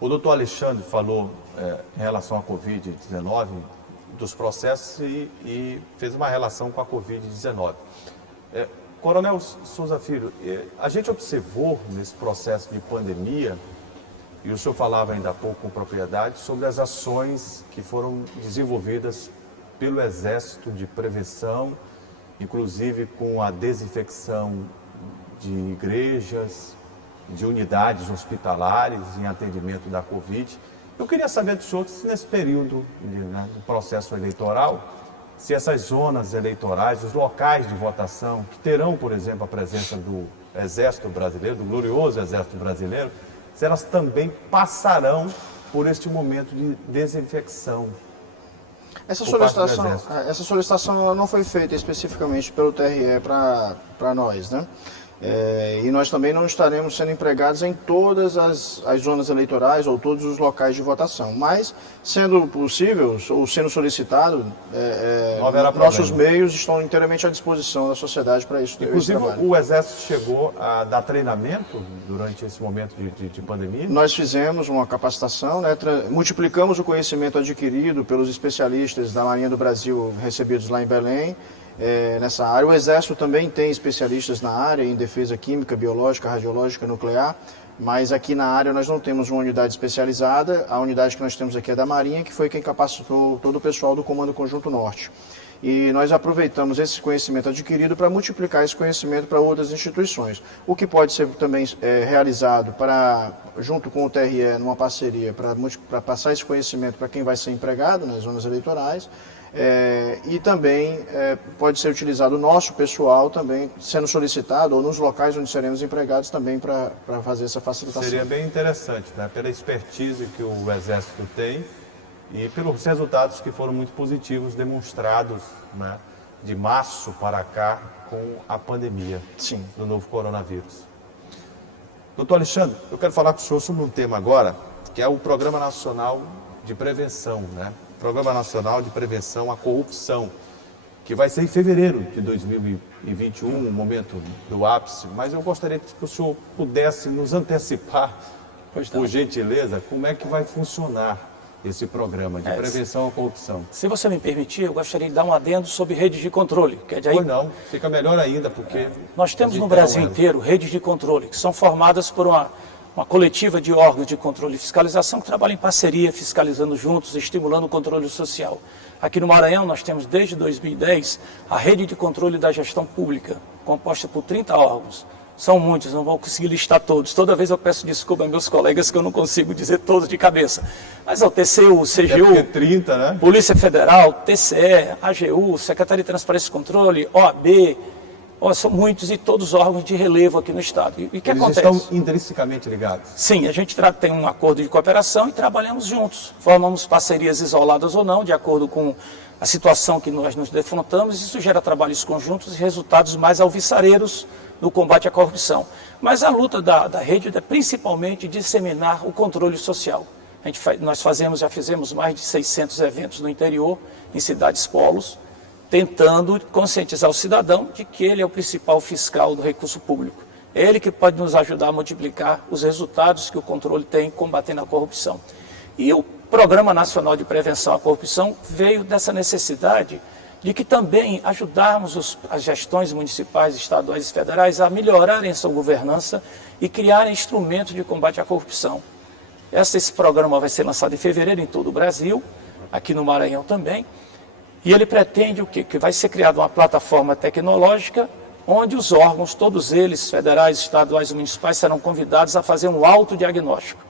O doutor Alexandre falou em relação à Covid-19, dos processos e fez uma relação com a Covid-19. Coronel Souza Filho, a gente observou nesse processo de pandemia, e o senhor falava ainda há pouco com propriedade, sobre as ações que foram desenvolvidas pelo Exército de prevenção, inclusive com a desinfecção de igrejas, de unidades hospitalares em atendimento da Covid. Eu queria saber do senhor se nesse período do processo eleitoral, se essas zonas eleitorais, os locais de votação, que terão, por exemplo, a presença do Exército Brasileiro, do glorioso Exército Brasileiro, se elas também passarão por este momento de desinfecção. Essa solicitação ela não foi feita especificamente pelo TRE para nós, né? E nós também não estaremos sendo empregados em todas as zonas eleitorais ou todos os locais de votação. Mas, sendo possível ou sendo solicitado, nossos meios estão inteiramente à disposição da sociedade para isso. Inclusive, o Exército chegou a dar treinamento durante esse momento de pandemia? Nós fizemos uma capacitação, né, multiplicamos o conhecimento adquirido pelos especialistas da Marinha do Brasil recebidos lá em Belém. Nessa área. O Exército também tem especialistas na área, em defesa química, biológica, radiológica, nuclear, mas aqui na área nós não temos uma unidade especializada. A unidade que nós temos aqui é da Marinha, que foi quem capacitou todo o pessoal do Comando Conjunto Norte. E nós aproveitamos esse conhecimento adquirido para multiplicar esse conhecimento para outras instituições. O que pode ser também realizado junto com o TRE, numa parceria, para passar esse conhecimento para quem vai ser empregado nas zonas eleitorais. E também pode ser utilizado o nosso pessoal também sendo solicitado ou nos locais onde seremos empregados também para fazer essa facilitação. Seria bem interessante, né? Pela expertise que o Exército tem e pelos resultados que foram muito positivos demonstrados, né, de março para cá com a pandemia do novo coronavírus. Doutor Alexandre, eu quero falar com o senhor sobre um tema agora, que é o Programa Nacional de Prevenção, né? Programa Nacional de Prevenção à Corrupção, que vai ser em fevereiro de 2021, um momento do ápice, mas eu gostaria que o senhor pudesse nos antecipar, por gentileza, como é que vai funcionar esse programa de prevenção à corrupção. Se você me permitir, eu gostaria de dar um adendo sobre redes de controle. Pois não, fica melhor ainda, porque... Nós temos no Brasil inteiro redes de controle, que são formadas por uma coletiva de órgãos de controle e fiscalização que trabalham em parceria, fiscalizando juntos, estimulando o controle social. Aqui no Maranhão, nós temos desde 2010 a rede de controle da gestão pública, composta por 30 órgãos. São muitos, não vou conseguir listar todos. Toda vez eu peço desculpa a meus colegas que eu não consigo dizer todos de cabeça. Mas é o TCU, CGU, 30, né? Polícia Federal, TCE, AGU, Secretaria de Transparência e Controle, OAB... são muitos e todos órgãos de relevo aqui no Estado. E o que acontece? Eles estão intrinsecamente ligados? Sim, a gente tem um acordo de cooperação e trabalhamos juntos. Formamos parcerias isoladas ou não, de acordo com a situação que nós nos defrontamos. Isso gera trabalhos conjuntos e resultados mais alvissareiros no combate à corrupção. Mas a luta da rede é principalmente disseminar o controle social. Nós já fizemos mais de 600 eventos no interior, em cidades polos, tentando conscientizar o cidadão de que ele é o principal fiscal do recurso público. É ele que pode nos ajudar a multiplicar os resultados que o controle tem combatendo a corrupção. E o Programa Nacional de Prevenção à Corrupção veio dessa necessidade de que também ajudarmos as gestões municipais, estaduais e federais a melhorarem sua governança e criarem instrumentos de combate à corrupção. Esse programa vai ser lançado em fevereiro em todo o Brasil, aqui no Maranhão também. E ele pretende o quê? Que vai ser criada uma plataforma tecnológica onde os órgãos, todos eles, federais, estaduais e municipais, serão convidados a fazer um autodiagnóstico.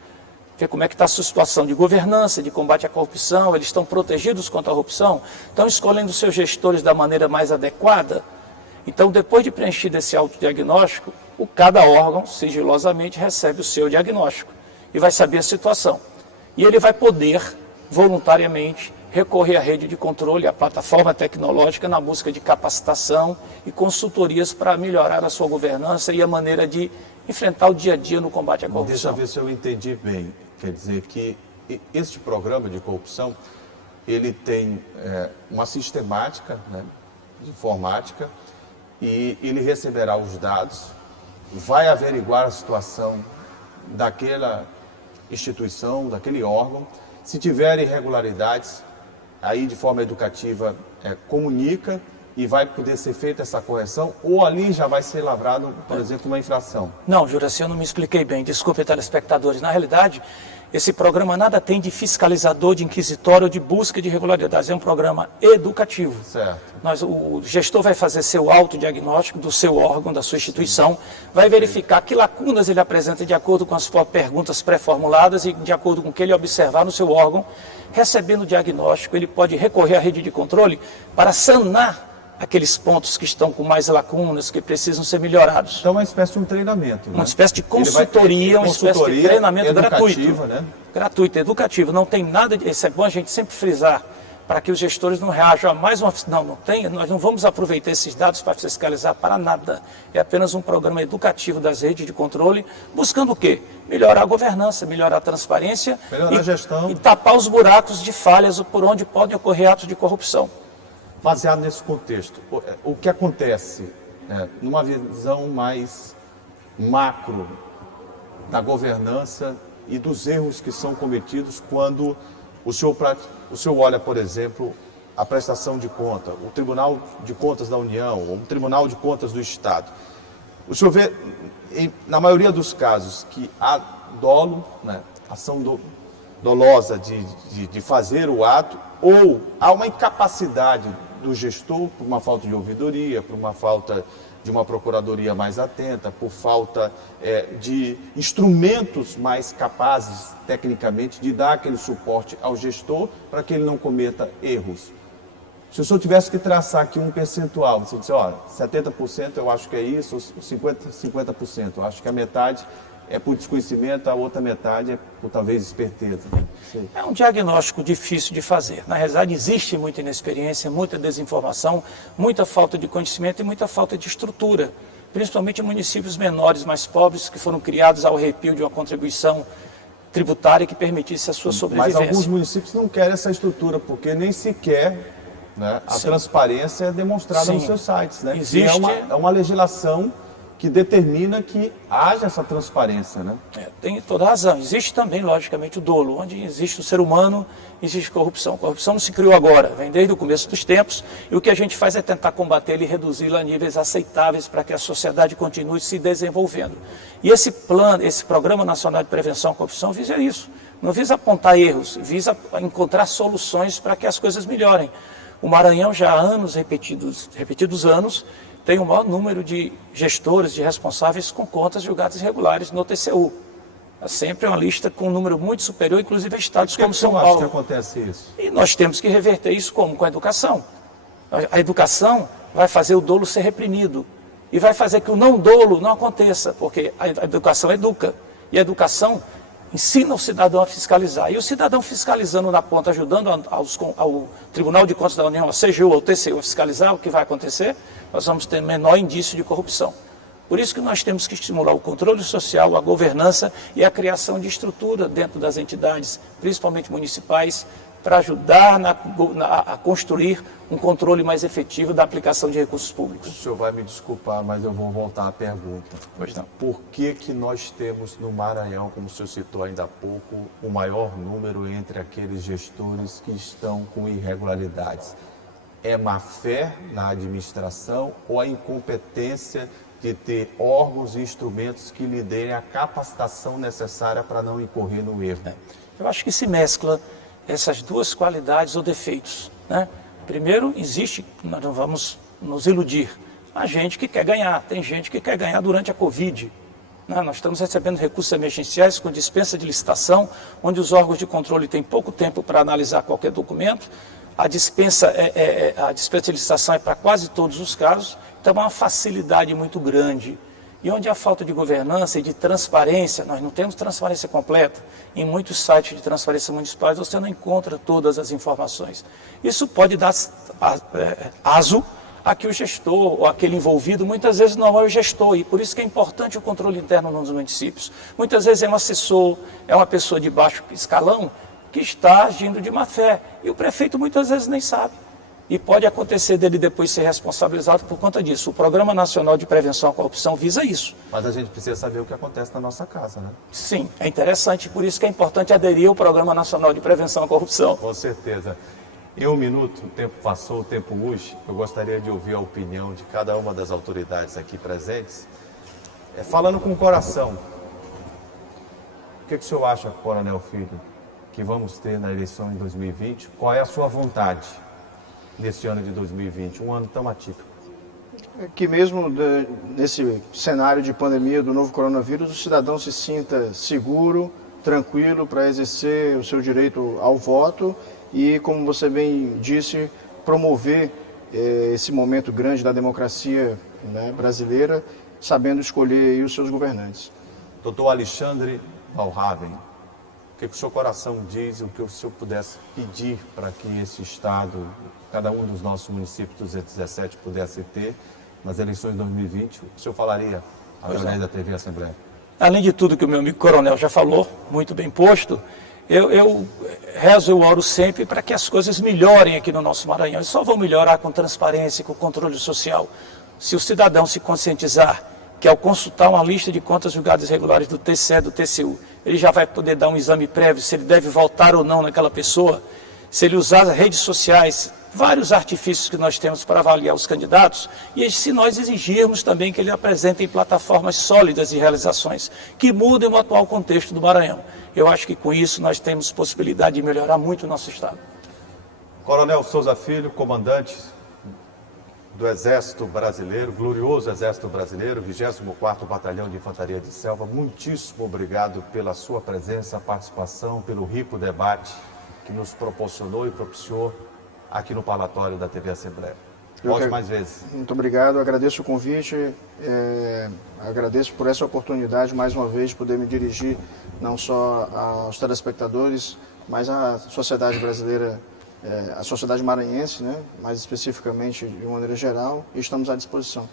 Ver como é que está a sua situação de governança, de combate à corrupção, eles estão protegidos contra a corrupção, estão escolhendo seus gestores da maneira mais adequada. Então, depois de preenchido esse autodiagnóstico, cada órgão, sigilosamente, recebe o seu diagnóstico e vai saber a situação. E ele vai poder, voluntariamente, recorrer à rede de controle, à plataforma tecnológica na busca de capacitação e consultorias para melhorar a sua governança e a maneira de enfrentar o dia a dia no combate à corrupção. Deixa eu ver se eu entendi bem. Quer dizer que este programa de corrupção, ele tem uma sistemática, né, de informática, e ele receberá os dados, vai averiguar a situação daquela instituição, daquele órgão. Se tiver irregularidades, aí de forma educativa comunica e vai poder ser feita essa correção, ou ali já vai ser lavrado, por exemplo, uma infração? Não, Juraci, eu não me expliquei bem. Desculpe, telespectadores. Na realidade, esse programa nada tem de fiscalizador, de inquisitório, de busca de irregularidades. É um programa educativo. Certo. O gestor vai fazer seu autodiagnóstico do seu órgão, da sua instituição, vai verificar que lacunas ele apresenta de acordo com as perguntas pré-formuladas e de acordo com o que ele observar no seu órgão. Recebendo o diagnóstico, ele pode recorrer à rede de controle para sanar aqueles pontos que estão com mais lacunas, que precisam ser melhorados. Então é uma espécie de um treinamento, né? Uma espécie de consultoria, uma espécie de treinamento gratuito. Né? Gratuito, educativo. Não tem nada de... Isso é bom a gente sempre frisar. para que os gestores não reajam a mais uma... Não tem, nós não vamos aproveitar esses dados para fiscalizar para nada. É apenas um programa educativo das redes de controle, buscando o quê? Melhorar a governança, melhorar a transparência melhorar a gestão. E tapar os buracos de falhas por onde podem ocorrer atos de corrupção. Baseado nesse contexto, o que acontece, numa visão mais macro da governança e dos erros que são cometidos quando o senhor olha, por exemplo, a prestação de conta, o Tribunal de Contas da União, ou o Tribunal de Contas do Estado. O senhor vê, na maioria dos casos, que há dolo, ação dolosa de fazer o ato, ou há uma incapacidade do gestor por uma falta de ouvidoria, por uma falta de uma procuradoria mais atenta, por falta de instrumentos mais capazes, tecnicamente, de dar aquele suporte ao gestor para que ele não cometa erros. Se o senhor tivesse que traçar aqui um percentual, você disse, olha, 70% eu acho que é isso, 50% eu acho que a metade é por desconhecimento, a outra metade é por talvez esperteza. Sim. É um diagnóstico difícil de fazer. Na realidade, existe muita inexperiência, muita desinformação, muita falta de conhecimento e muita falta de estrutura, principalmente em municípios menores, mais pobres, que foram criados ao arrepio de uma contribuição tributária que permitisse a sua sobrevivência. Mas alguns municípios não querem essa estrutura, porque nem sequer a transparência é demonstrada nos seus sites. Existe... É uma legislação que determina que haja essa transparência, Tem toda razão. Existe também, logicamente, o dolo. Onde existe o ser humano, existe corrupção. Corrupção não se criou agora, vem desde o começo dos tempos, e o que a gente faz é tentar combatê-la e reduzi-la a níveis aceitáveis para que a sociedade continue se desenvolvendo. E esse plano, esse Programa Nacional de Prevenção à Corrupção visa isso. Não visa apontar erros, visa encontrar soluções para que as coisas melhorem. O Maranhão já há anos, repetidos anos, tem o maior número de gestores, de responsáveis com contas julgadas irregulares no TCU. É sempre uma lista com um número muito superior, inclusive a estados como São Paulo. Por que acontece isso? E nós temos que reverter isso como? Com a educação. A educação vai fazer o dolo ser reprimido e vai fazer que o não dolo não aconteça, porque a educação educa. E a educação ensina o cidadão a fiscalizar. E o cidadão fiscalizando na ponta, ajudando ao Tribunal de Contas da União, ao CGU, ao TCU a fiscalizar, o que vai acontecer? Nós vamos ter menor indício de corrupção. Por isso que nós temos que estimular o controle social, a governança e a criação de estrutura dentro das entidades, principalmente municipais, para ajudar a construir um controle mais efetivo da aplicação de recursos públicos. O senhor vai me desculpar, mas eu vou voltar à pergunta. Pois não. Por que nós temos no Maranhão, como o senhor citou ainda há pouco, o maior número entre aqueles gestores que estão com irregularidades? É má fé na administração ou a incompetência de ter órgãos e instrumentos que lhe deem a capacitação necessária para não incorrer no erro? Eu acho que se mescla essas duas qualidades ou defeitos. Primeiro, existe, nós não vamos nos iludir, a gente que quer ganhar. Tem gente que quer ganhar durante a Covid. Nós estamos recebendo recursos emergenciais com dispensa de licitação, onde os órgãos de controle têm pouco tempo para analisar qualquer documento. A dispensa de licitação é para quase todos os casos, então é uma facilidade muito grande. E onde há falta de governança e de transparência, nós não temos transparência completa. Em muitos sites de transparência municipais você não encontra todas as informações. Isso pode dar aso a que o gestor ou aquele envolvido muitas vezes não é o gestor, e por isso que é importante o controle interno nos municípios. Muitas vezes é um assessor, é uma pessoa de baixo escalão que está agindo de má fé, e o prefeito muitas vezes nem sabe. E pode acontecer dele depois ser responsabilizado por conta disso. O Programa Nacional de Prevenção à Corrupção visa isso. Mas a gente precisa saber o que acontece na nossa casa, Sim, é interessante, por isso que é importante aderir ao Programa Nacional de Prevenção à Corrupção. Com certeza. Em um minuto, o tempo passou, o tempo urge. Eu gostaria de ouvir a opinião de cada uma das autoridades aqui presentes. Falando com o coração, o que o senhor acha, Coronel Filho, que vamos ter na eleição em 2020? Qual é a sua vontade nesse ano de 2020, um ano tão atípico? Que mesmo nesse cenário de pandemia do novo coronavírus, o cidadão se sinta seguro, tranquilo para exercer o seu direito ao voto e, como você bem disse, promover esse momento grande da democracia brasileira, sabendo escolher aí os seus governantes. Doutor Alexandre Valraven, o que o seu coração diz, o que o senhor pudesse pedir para que esse Estado, cada um dos nossos municípios, 217, pudesse ter nas eleições de 2020, o senhor falaria através da TV Assembleia? Além de tudo que o meu amigo coronel já falou, muito bem posto, eu rezo, eu oro sempre para que as coisas melhorem aqui no nosso Maranhão. E só vão melhorar com transparência, com controle social. Se o cidadão se conscientizar que ao consultar uma lista de contas julgadas irregulares do TCE, do TCU, ele já vai poder dar um exame prévio se ele deve votar ou não naquela pessoa, se ele usar as redes sociais, vários artifícios que nós temos para avaliar os candidatos, e se nós exigirmos também que ele apresentem plataformas sólidas de realizações, que mudem o atual contexto do Maranhão. Eu acho que com isso nós temos possibilidade de melhorar muito o nosso Estado. Coronel Souza Filho, comandante do Exército Brasileiro, glorioso Exército Brasileiro, 24º Batalhão de Infantaria de Selva, muitíssimo obrigado pela sua presença, participação, pelo rico debate que nos proporcionou e propiciou aqui no parlatório da TV Assembleia. Volte mais vezes. Muito obrigado, agradeço o convite, agradeço por essa oportunidade, mais uma vez, de poder me dirigir não só aos telespectadores, mas à sociedade brasileira, a sociedade maranhense, né? Mais especificamente de maneira geral, e estamos à disposição.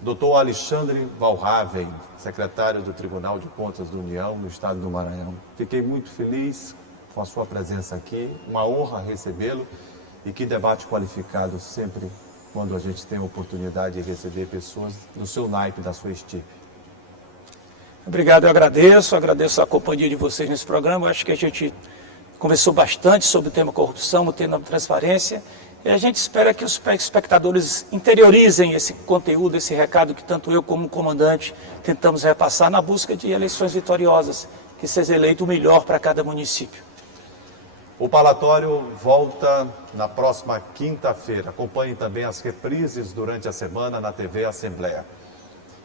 Doutor Alexandre Valraven, secretário do Tribunal de Contas da União no Estado do Maranhão. Fiquei muito feliz com a sua presença aqui, uma honra recebê-lo, e que debate qualificado sempre quando a gente tem a oportunidade de receber pessoas do seu naipe, da sua estirpe. Obrigado, eu agradeço a companhia de vocês nesse programa. Eu acho que a gente conversou bastante sobre o tema corrupção, o tema transparência, e a gente espera que os espectadores interiorizem esse conteúdo, esse recado que tanto eu como o comandante tentamos repassar na busca de eleições vitoriosas, que seja eleito o melhor para cada município. O parlatório volta na próxima quinta-feira. Acompanhe também as reprises durante a semana na TV Assembleia.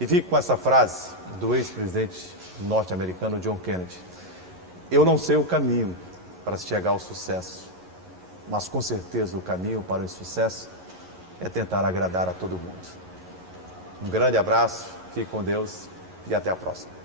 E fique com essa frase do ex-presidente norte-americano John Kennedy: eu não sei o caminho para chegar ao sucesso, mas com certeza o caminho para o sucesso é tentar agradar a todo mundo. Um grande abraço, fique com Deus e até a próxima.